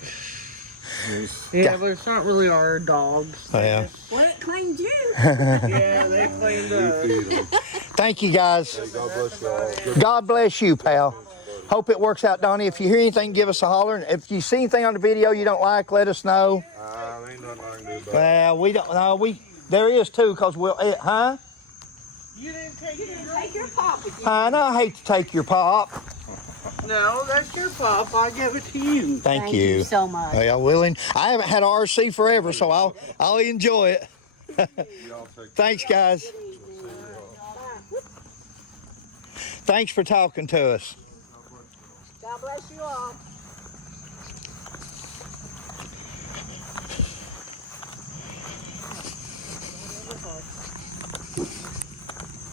yeah, but it's not really our dogs. Yeah. Well, it claimed you. Yeah, they claimed us. Feed 'em. Thank you, guys. God bless you all. God bless you, pal. Hope it works out, Donnie. If you hear anything, give us a holler. And if you see anything on the video you don't like, let us know. Ain't nothing I can do about it. Well, we don't know. There is too, because we'll, huh? You didn't take Your pop with you. Huh? No, I hate to take your pop. No, that's your pop. I give it to you. Thank you you. so much. Well, willing. I haven't had RC forever, so I'll enjoy it. Thanks, guys. Thanks for talking to us. God bless you all.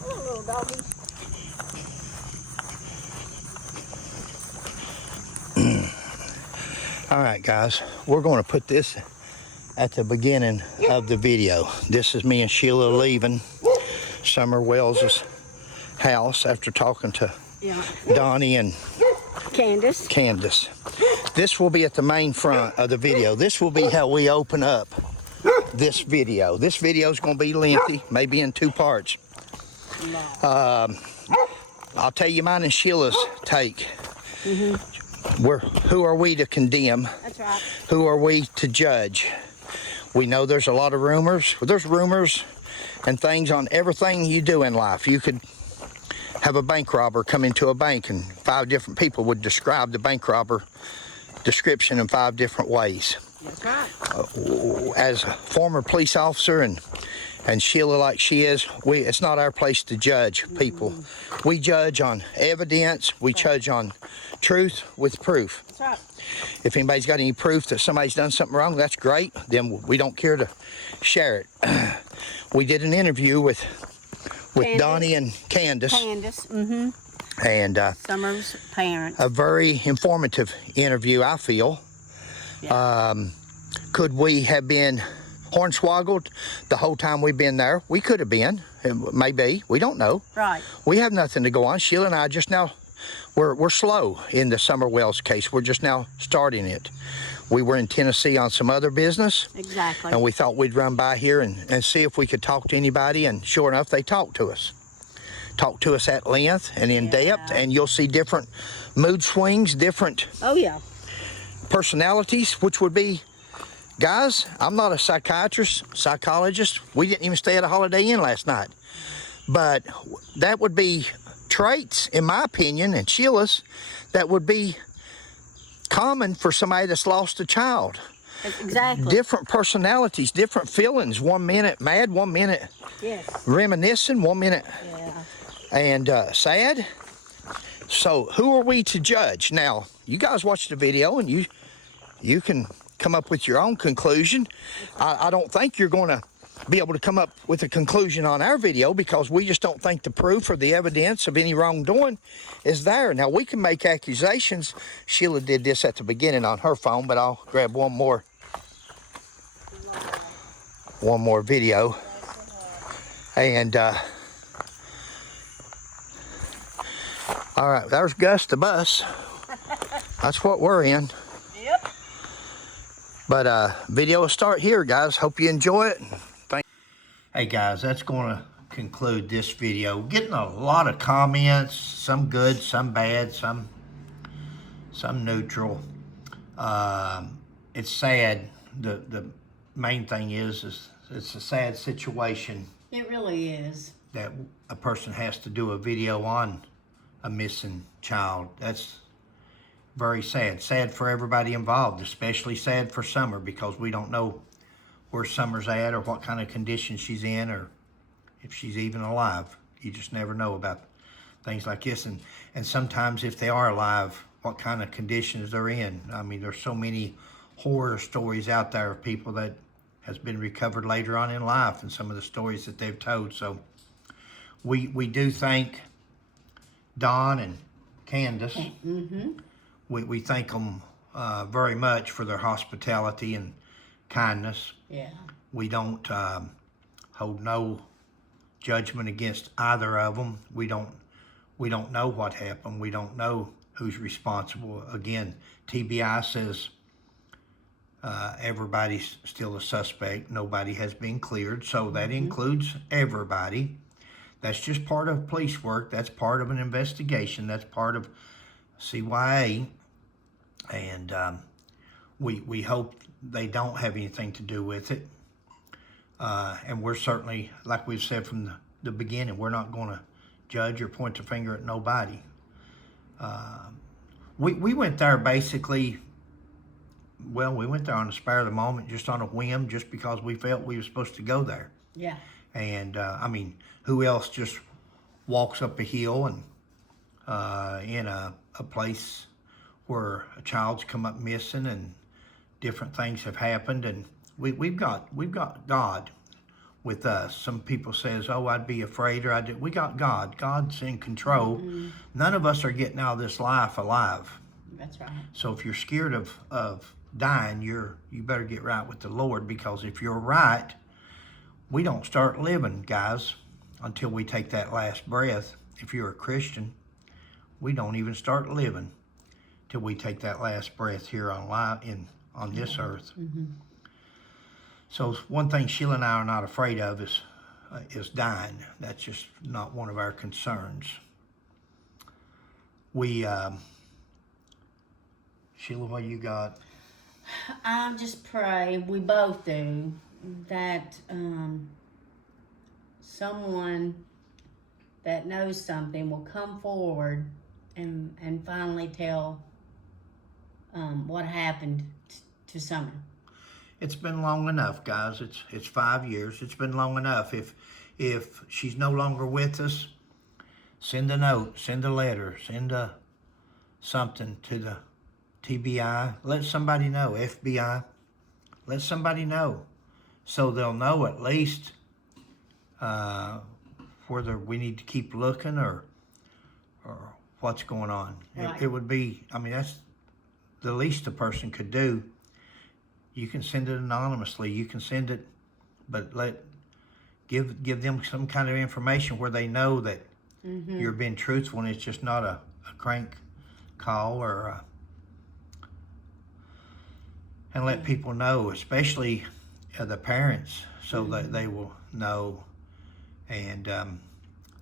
Hello, little doggy. All right, guys, we're going to put this at the beginning of the video. This is me and Sheila leaving Summer Wells' house after talking to Donnie and Candus. This will be at the main front of the video. This will be how we open up this video. This video is going to be lengthy, maybe in 2 parts. I'll tell you mine and Sheila's take. Who are we to condemn? That's right. Who are we to judge? We know there's a lot of rumors. There's rumors and things on everything you do in life. You could have a bank robber come into a bank and 5 different people would describe the bank robber description in 5 different ways. That's right. As a former police officer and Sheila like she is, it's not our place to judge people. We judge on evidence. We judge on truth with proof. That's right. If anybody's got any proof that somebody's done something wrong, that's great. Then we don't care to share it. We did an interview with Donnie and Candus. And Summer's parents. a very informative interview, I feel. Could we have been hornswoggled the whole time we've been there? We could have been. Maybe. We don't know. Right. We have nothing to go on. Sheila and I just now, we're slow in the Summer Wells case. We're just now starting it. We were in Tennessee on some other business. Exactly. And we thought we'd run by here and see if we could talk to anybody. And sure enough, they talked to us. Talked to us at length and in depth. And you'll see different mood swings, different personalities, which would be, guys, I'm not a psychologist. We didn't even stay at a Holiday Inn last night. But that would be traits, in my opinion, and Sheila's, that would be common for somebody that's lost a child. Exactly. Different personalities, different feelings. 1 minute mad, 1 minute reminiscing, 1 minute and sad. So who are we to judge? Now, you guys watch the video and you can come up with your own conclusion. I don't think you're going to be able to come up with a conclusion on our video because we just don't think the proof or the evidence of any wrongdoing is there. Now, we can make accusations. Sheila did this at the beginning on her phone, but I'll grab one more video. And, all right, there's Gus the bus. That's what we're in. Yep. But video will start here, guys. Hope you enjoy it. Hey guys, that's going to conclude this video. Getting a lot of comments, some good, some bad, some neutral. It's sad. The main thing is it's a sad situation. It really is. That a person has to do a video on a missing child. That's very sad. Sad for everybody involved, especially sad for Summer because we don't know where Summer's at or what kind of condition she's in or if she's even alive. You just never know about things like this. And sometimes if they are alive, what kind of conditions they're in. I mean, there's so many horror stories out there of people that has been recovered later on in life and some of the stories that they've told. So we do thank Don and Candus. Mm-hmm. We thank them very much for their hospitality and kindness. Yeah. We don't hold no judgment against either of them. We don't know what happened. We don't know who's responsible. Again, TBI says everybody's still a suspect. Nobody has been cleared, so that includes everybody. That's just part of police work. That's part of an investigation. That's part of CYA, and we hope they don't have anything to do with it. And we're certainly, like we've said from the beginning, we're not going to judge or point the finger at nobody. We went there basically, well, we went there on the spur of the moment, just on a whim, just because we felt we were supposed to go there. Yeah. And I mean, who else just walks up a hill and in a place where a child's come up missing and different things have happened, and we've got God with us. Some people says, "Oh, I'd be afraid," or we got God. God's in control. None of us are getting out of this life alive. That's right. So if you're scared of dying, you better get right with the Lord, because if you're right, we don't start living, guys, until we take that last breath. If you're a Christian, we don't even start living till we take that last breath here on this earth. So one thing Sheila and I are not afraid of is dying. That's just not one of our concerns. Sheila, what you got? I just pray, we both do, that someone that knows something will come forward and finally tell what happened to Summer. It's been long enough, guys. It's 5 years. It's been long enough. If she's no longer with us, send a note, send a letter, send something to the TBI. Let somebody know, FBI. Let somebody know, so they'll know at least whether we need to keep looking or what's going on. Right. It would be, I mean, that's the least a person could do. You can send it anonymously. You can send it, but give them some kind of information where they know that you're being truthful, and it's just not a crank call and let people know, especially the parents, so that they will know. And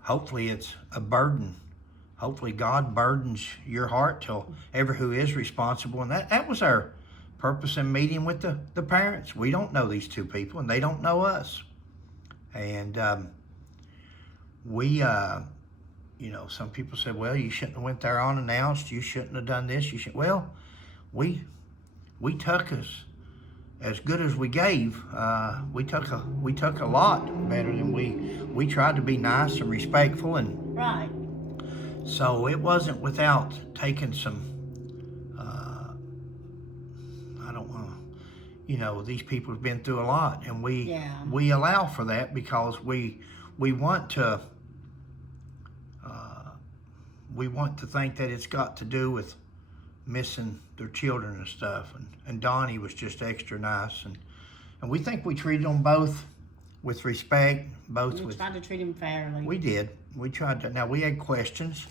hopefully it's a burden. Hopefully God burdens your heart to ever who is responsible. And that was our purpose in meeting with the parents. We don't know these two people, and they don't know us. And some people said, well, you shouldn't have went there unannounced. You shouldn't have done this. Well, we took as good as we gave. We took a lot better than we tried to be nice and respectful, and Right. so it wasn't without taking some. I don't want to. These people have been through a lot, and we allow for that because we want to. We want to think that it's got to do with missing their children and stuff, and Donnie was just extra nice, and we think we treated them both with respect, We tried to treat him fairly. we did. We tried to. Now we had questions.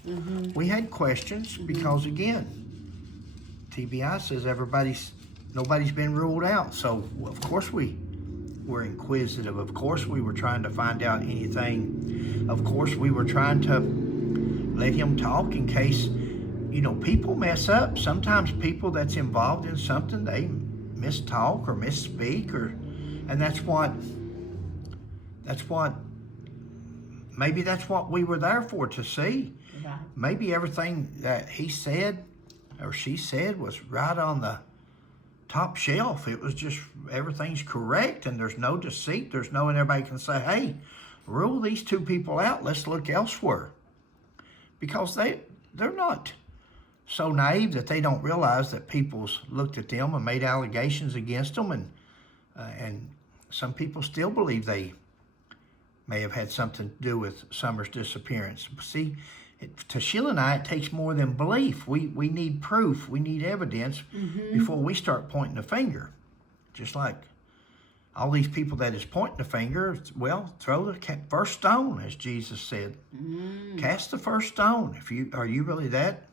We had questions because again, TBI says nobody's been ruled out. So of course we were inquisitive. Of course we were trying to find out anything. Of course we were trying to let him talk in case, people mess up. Sometimes people that's involved in something, they mistalk or misspeak, and maybe that's what we were there for, to see. Right. Maybe everything that he said or she said was right on the top shelf. It was just, everything's correct and there's no deceit. There's no, and everybody can say, hey, rule these two people out. Let's look elsewhere. Because they're not so naive that they don't realize that people's looked at them and made allegations against them, and some people still believe they may have had something to do with Summer's disappearance. See, To Sheila and I, it takes more than belief. We need proof. We need evidence before we start pointing the finger. Just like all these people that is pointing the finger, well, throw the first stone, as Jesus said. Cast the first stone. Are you really that?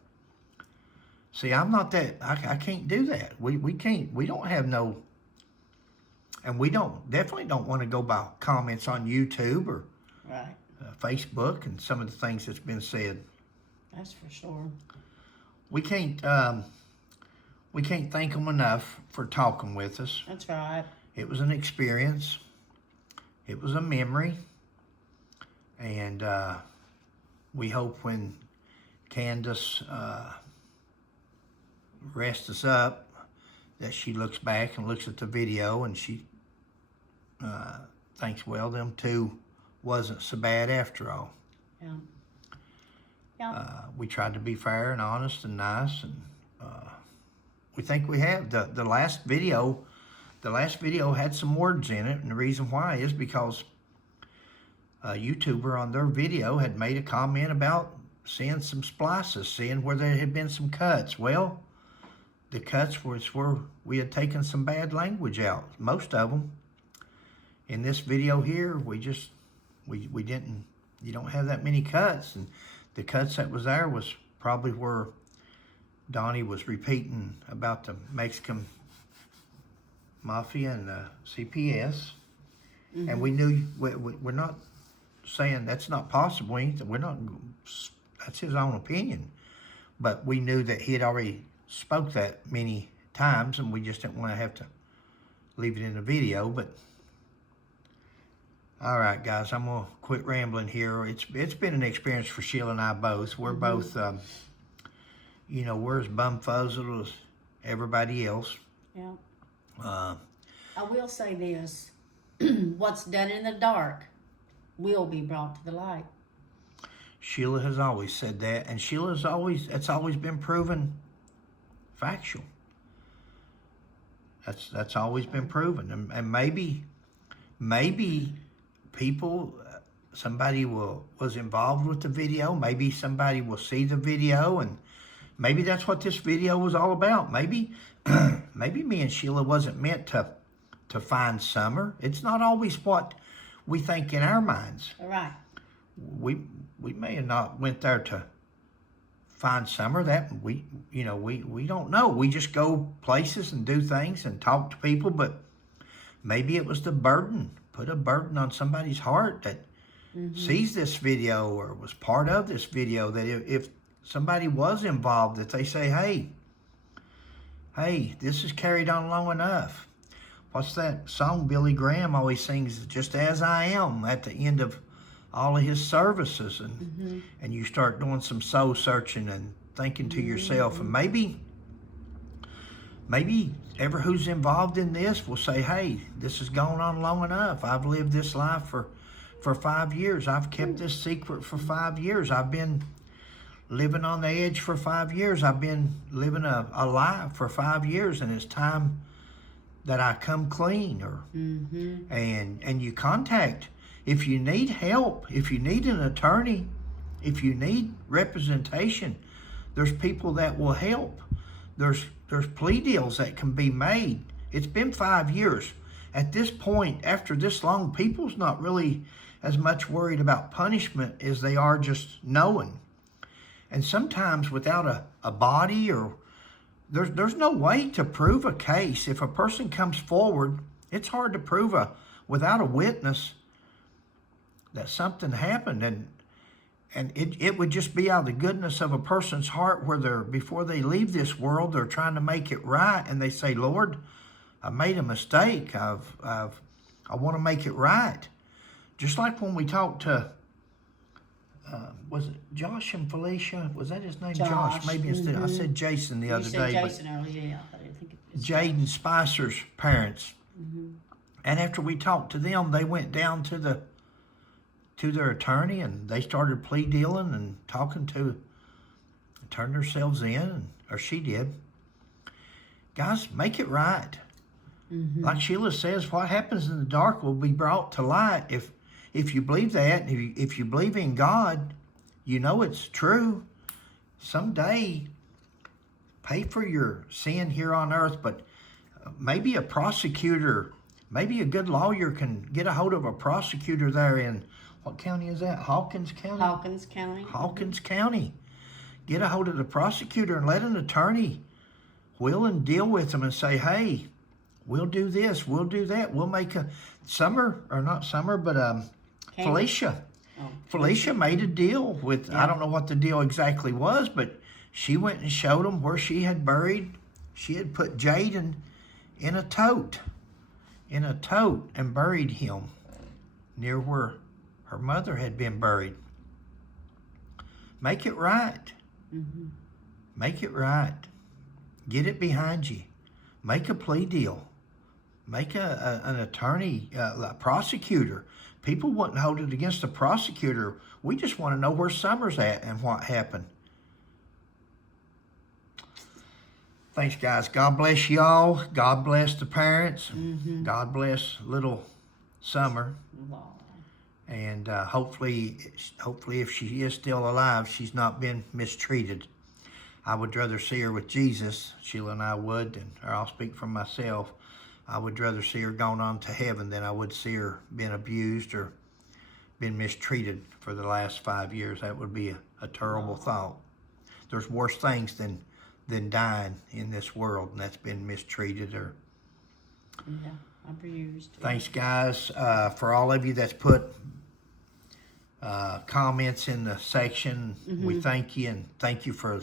See, I'm not that. I can't do that. We can't. We don't have no. And we definitely don't want to go by comments on YouTube or Right. Facebook and some of the things that's been said. That's for sure. We can't thank them enough for talking with us. That's right. It was an experience. It was a memory. And we hope when Candus rests us up, that she looks back and looks at the video and she thinks, well, them two wasn't so bad after all. Yeah. Yeah. We tried to be fair and honest and nice, and we think we have. The last video had some words in it, and the reason why is because a YouTuber on their video had made a comment about seeing some splices, seeing where there had been some cuts. Well, the cuts was where we had taken some bad language out, most of them. In this video here, we didn't, you don't have that many cuts, and the cuts that was there was probably where Donnie was repeating about the Mexican Mafia and the CPS, and we knew, we're not saying that's not possible, that's his own opinion, but we knew that he had already spoke that many times, and we just didn't want to have to leave it in the video. But all right, guys, I'm gonna quit rambling here. It's been an experience for Sheila and I both. We're both, we're as bumfuzzled as everybody else. Yeah. I will say this: what's done in the dark will be brought to the light. Sheila has always said that, and it's always been proven factual. That's always been proven, and maybe people, somebody was involved with the video. Maybe somebody will see the video, and maybe that's what this video was all about. Maybe me and Sheila wasn't meant to find Summer. It's not always what we think in our minds. All right. We may have not went there to find Summer. That we don't know. We just go places and do things and talk to people, but maybe it was the burden. Put a burden on somebody's heart that sees this video or was part of this video, that if somebody was involved, that they say, hey, this is carried on long enough. What's that song Billy Graham always sings, Just As I Am, at the end of all of his services, and you start doing some soul searching and thinking to yourself, and maybe ever who's involved in this will say, hey, this has gone on long enough. I've lived this life for 5 years. I've kept this secret for 5 years. I've been living on the edge for 5 years. I've been living a lie for 5 years, and it's time that I come clean. Or and you contact, if you need help, if you need an attorney, if you need representation, there's people that will help. There's plea deals that can be made. It's been 5 years. At this point, after this long, people's not really as much worried about punishment as they are just knowing. And sometimes without a body, or there's no way to prove a case. If a person comes forward, it's hard to prove without a witness that something happened. And it would just be out of the goodness of a person's heart, where before they leave this world, they're trying to make it right, and they say, Lord, I made a mistake. I want to make it right. Just like when we talked to, was it Josh and Felicia? Was that his name? Josh. Maybe instead I said Jason the other day. Jason earlier, yeah. I didn't think it was Jaden Spicer's parents. And after we talked to them, they went down to their attorney, and they started plea dealing and turned themselves in, or she did. Guys, make it right. Like Sheila says, what happens in the dark will be brought to light. If you believe that, if you believe in God, you know it's true. Someday, pay for your sin here on earth, but maybe a prosecutor, maybe a good lawyer can get a hold of a prosecutor there in, what county is that? Hawkins County? Hawkins County. Hawkins County. Get a hold of the prosecutor and let an attorney wheel and deal with them and say, hey, we'll do this, we'll do that. We'll make a Felicia. Oh. Felicia made a deal with, I don't know what the deal exactly was, but she went and showed them where she had put Jaden in a tote and buried him near where her mother had been buried. Make it right. Mm-hmm. Make it right. Get it behind you. Make a plea deal. Make an attorney, a prosecutor. People wouldn't hold it against the prosecutor. We just want to know where Summer's at and what happened. Thanks, guys. God bless y'all. God bless the parents. Mm-hmm. God bless little Summer. Wow. And hopefully, if she is still alive, she's not been mistreated. I would rather see her with Jesus. Sheila and I would, or I'll speak for myself. I would rather see her gone on to heaven than I would see her being abused or been mistreated for the last 5 years. That would be a terrible thought. There's worse things than dying in this world, and that's been mistreated or abused. Thanks, guys, for all of you that's put comments in the section. Mm-hmm. We thank you, and thank you for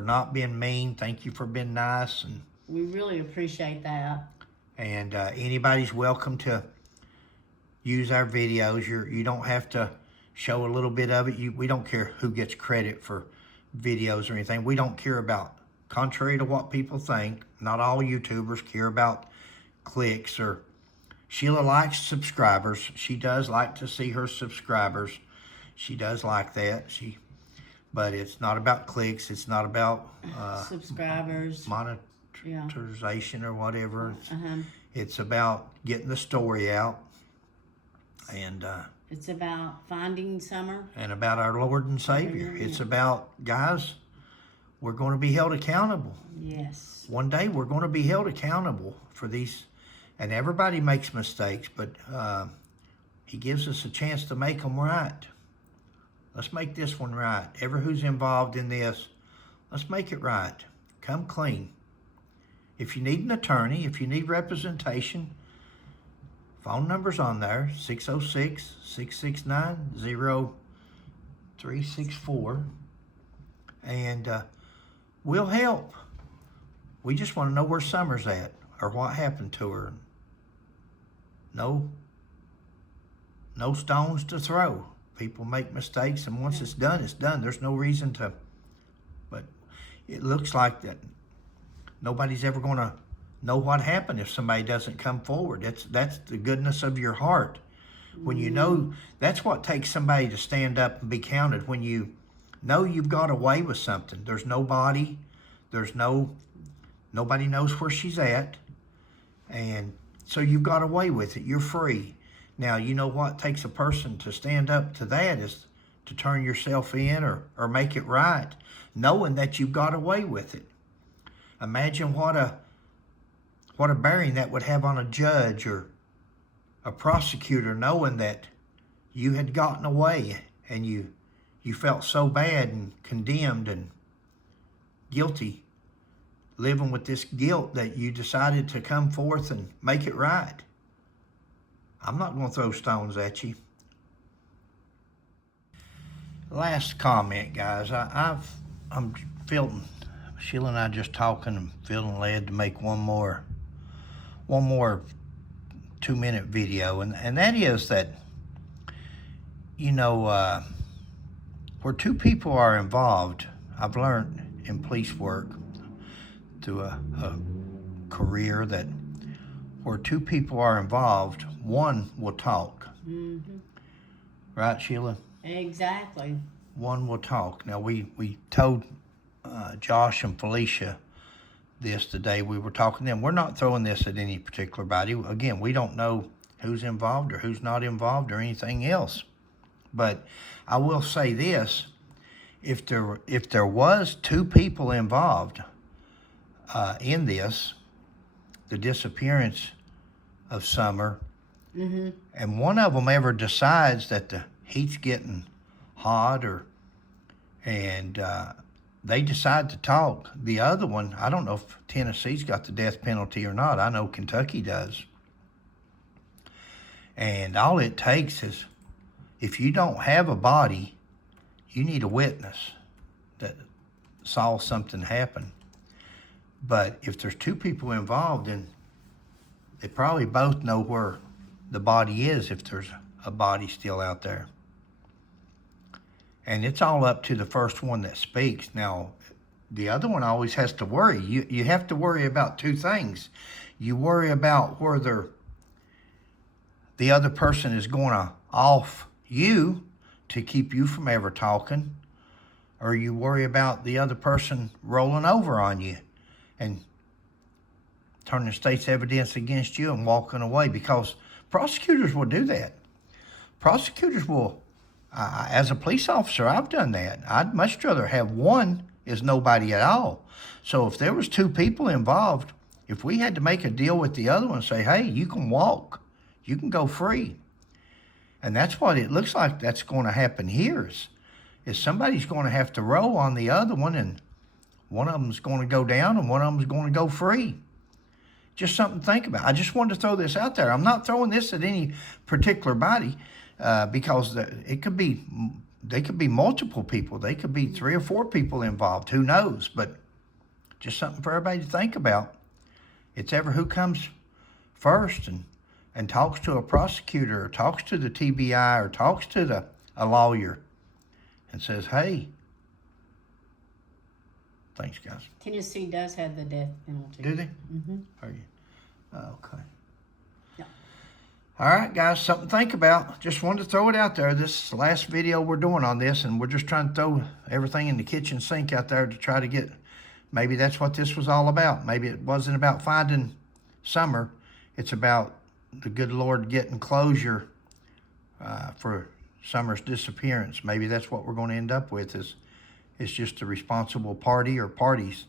not being mean. Thank you for being nice, and We really appreciate that. And anybody's welcome to use our videos. You don't have to show a little bit of it. We don't care who gets credit for videos or anything. We don't care about, contrary to what people think, not all YouTubers care about clicks or Sheila likes subscribers. She does like to see her subscribers. She does like that. But it's not about clicks. It's not about subscribers, monetization or whatever. Uh-huh. It's about getting the story out, and It's about finding Summer. and about our Lord and Savior. Yeah. It's about, guys, we're going to be held accountable. Yes. One day we're going to be held accountable for these, and everybody makes mistakes, but He gives us a chance to make them right. Let's make this one right. Who's involved in this, let's make it right. Come clean. If you need an attorney, if you need representation, phone number's on there, 606-669-0364. And we'll help. We just want to know where Summer's at or what happened to her. No stones to throw. People make mistakes, and once it's done, it's done. There's no reason to, but it looks like that nobody's ever going to know what happened if somebody doesn't come forward. That's the goodness of your heart. When you know, that's what takes somebody to stand up and be counted. When you know you've got away with something. There's nobody knows where she's at, and so you've got away with it. You're free. Now, you know what takes a person to stand up to that is to turn yourself in or make it right, knowing that you've got away with it. Imagine what a bearing that would have on a judge or a prosecutor, knowing that you had gotten away and you felt so bad and condemned and guilty, living with this guilt that you decided to come forth and make it right. I'm not going to throw stones at you. Last comment, guys. I'm feeling, Sheila and I just talking and feeling led to make one more 2-minute video, and that is that, where two people are involved, I've learned in police work through a career that where two people are involved, one will talk. Mm-hmm. Right, Sheila? Exactly. One will talk. Now, we told Josh and Felicia this today. We were talking to them. We're not throwing this at any particular body. Again, we don't know who's involved or who's not involved or anything else. But I will say this. if there was 2 people involved in this, the disappearance of Summer, and one of them ever decides that the heat's getting hot, and they decide to talk. The other one, I don't know if Tennessee's got the death penalty or not. I know Kentucky does. And all it takes is, if you don't have a body, you need a witness that saw something happen. But if there's 2 people involved, then they probably both know where the body is, if there's a body still out there. And it's all up to the first one that speaks. Now, the other one always has to worry. You have to worry about 2 things. You worry about whether the other person is going to off you to keep you from ever talking, or you worry about the other person rolling over on you and turning the state's evidence against you and walking away, because prosecutors will do that. Prosecutors will, as a police officer, I've done that. I'd much rather have one is nobody at all. So if there was 2 people involved, if we had to make a deal with the other one and say, hey, you can walk, you can go free. And that's what it looks like that's going to happen here is somebody's going to have to roll on the other one, and one of them's going to go down and one of them's going to go free. Just something to think about. I just wanted to throw this out there. I'm not throwing this at any particular body because they could be multiple people. They could be 3 or 4 people involved. Who knows? But just something for everybody to think about. It's ever who comes first and talks to a prosecutor, or talks to the TBI, or talks to a lawyer and says, hey, thanks, guys. Tennessee does have the death penalty. Do they? Mm-hmm. Are you? Okay. Yeah. All right, guys, something to think about. Just wanted to throw it out there. This is the last video we're doing on this, and we're just trying to throw everything in the kitchen sink out there to try to get, maybe that's what this was all about. Maybe it wasn't about finding Summer. It's about the good Lord getting closure for Summer's disappearance. Maybe that's what we're going to end up with, is it's just a responsible party or parties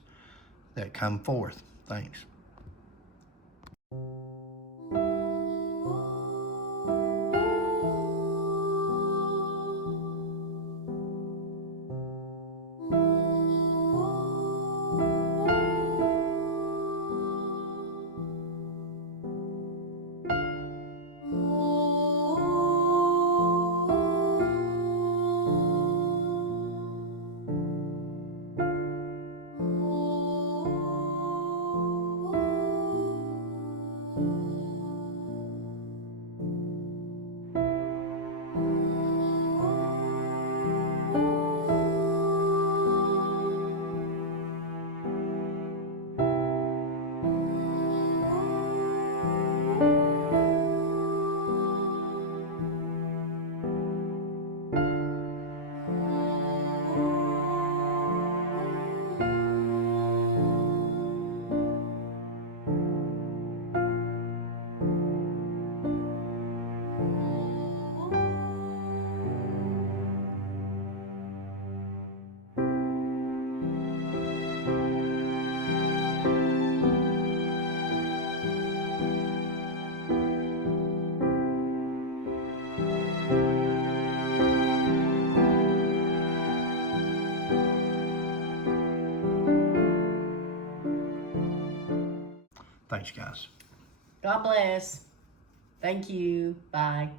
that come forth. Thanks. Thanks, guys. God bless. Thank you. Bye.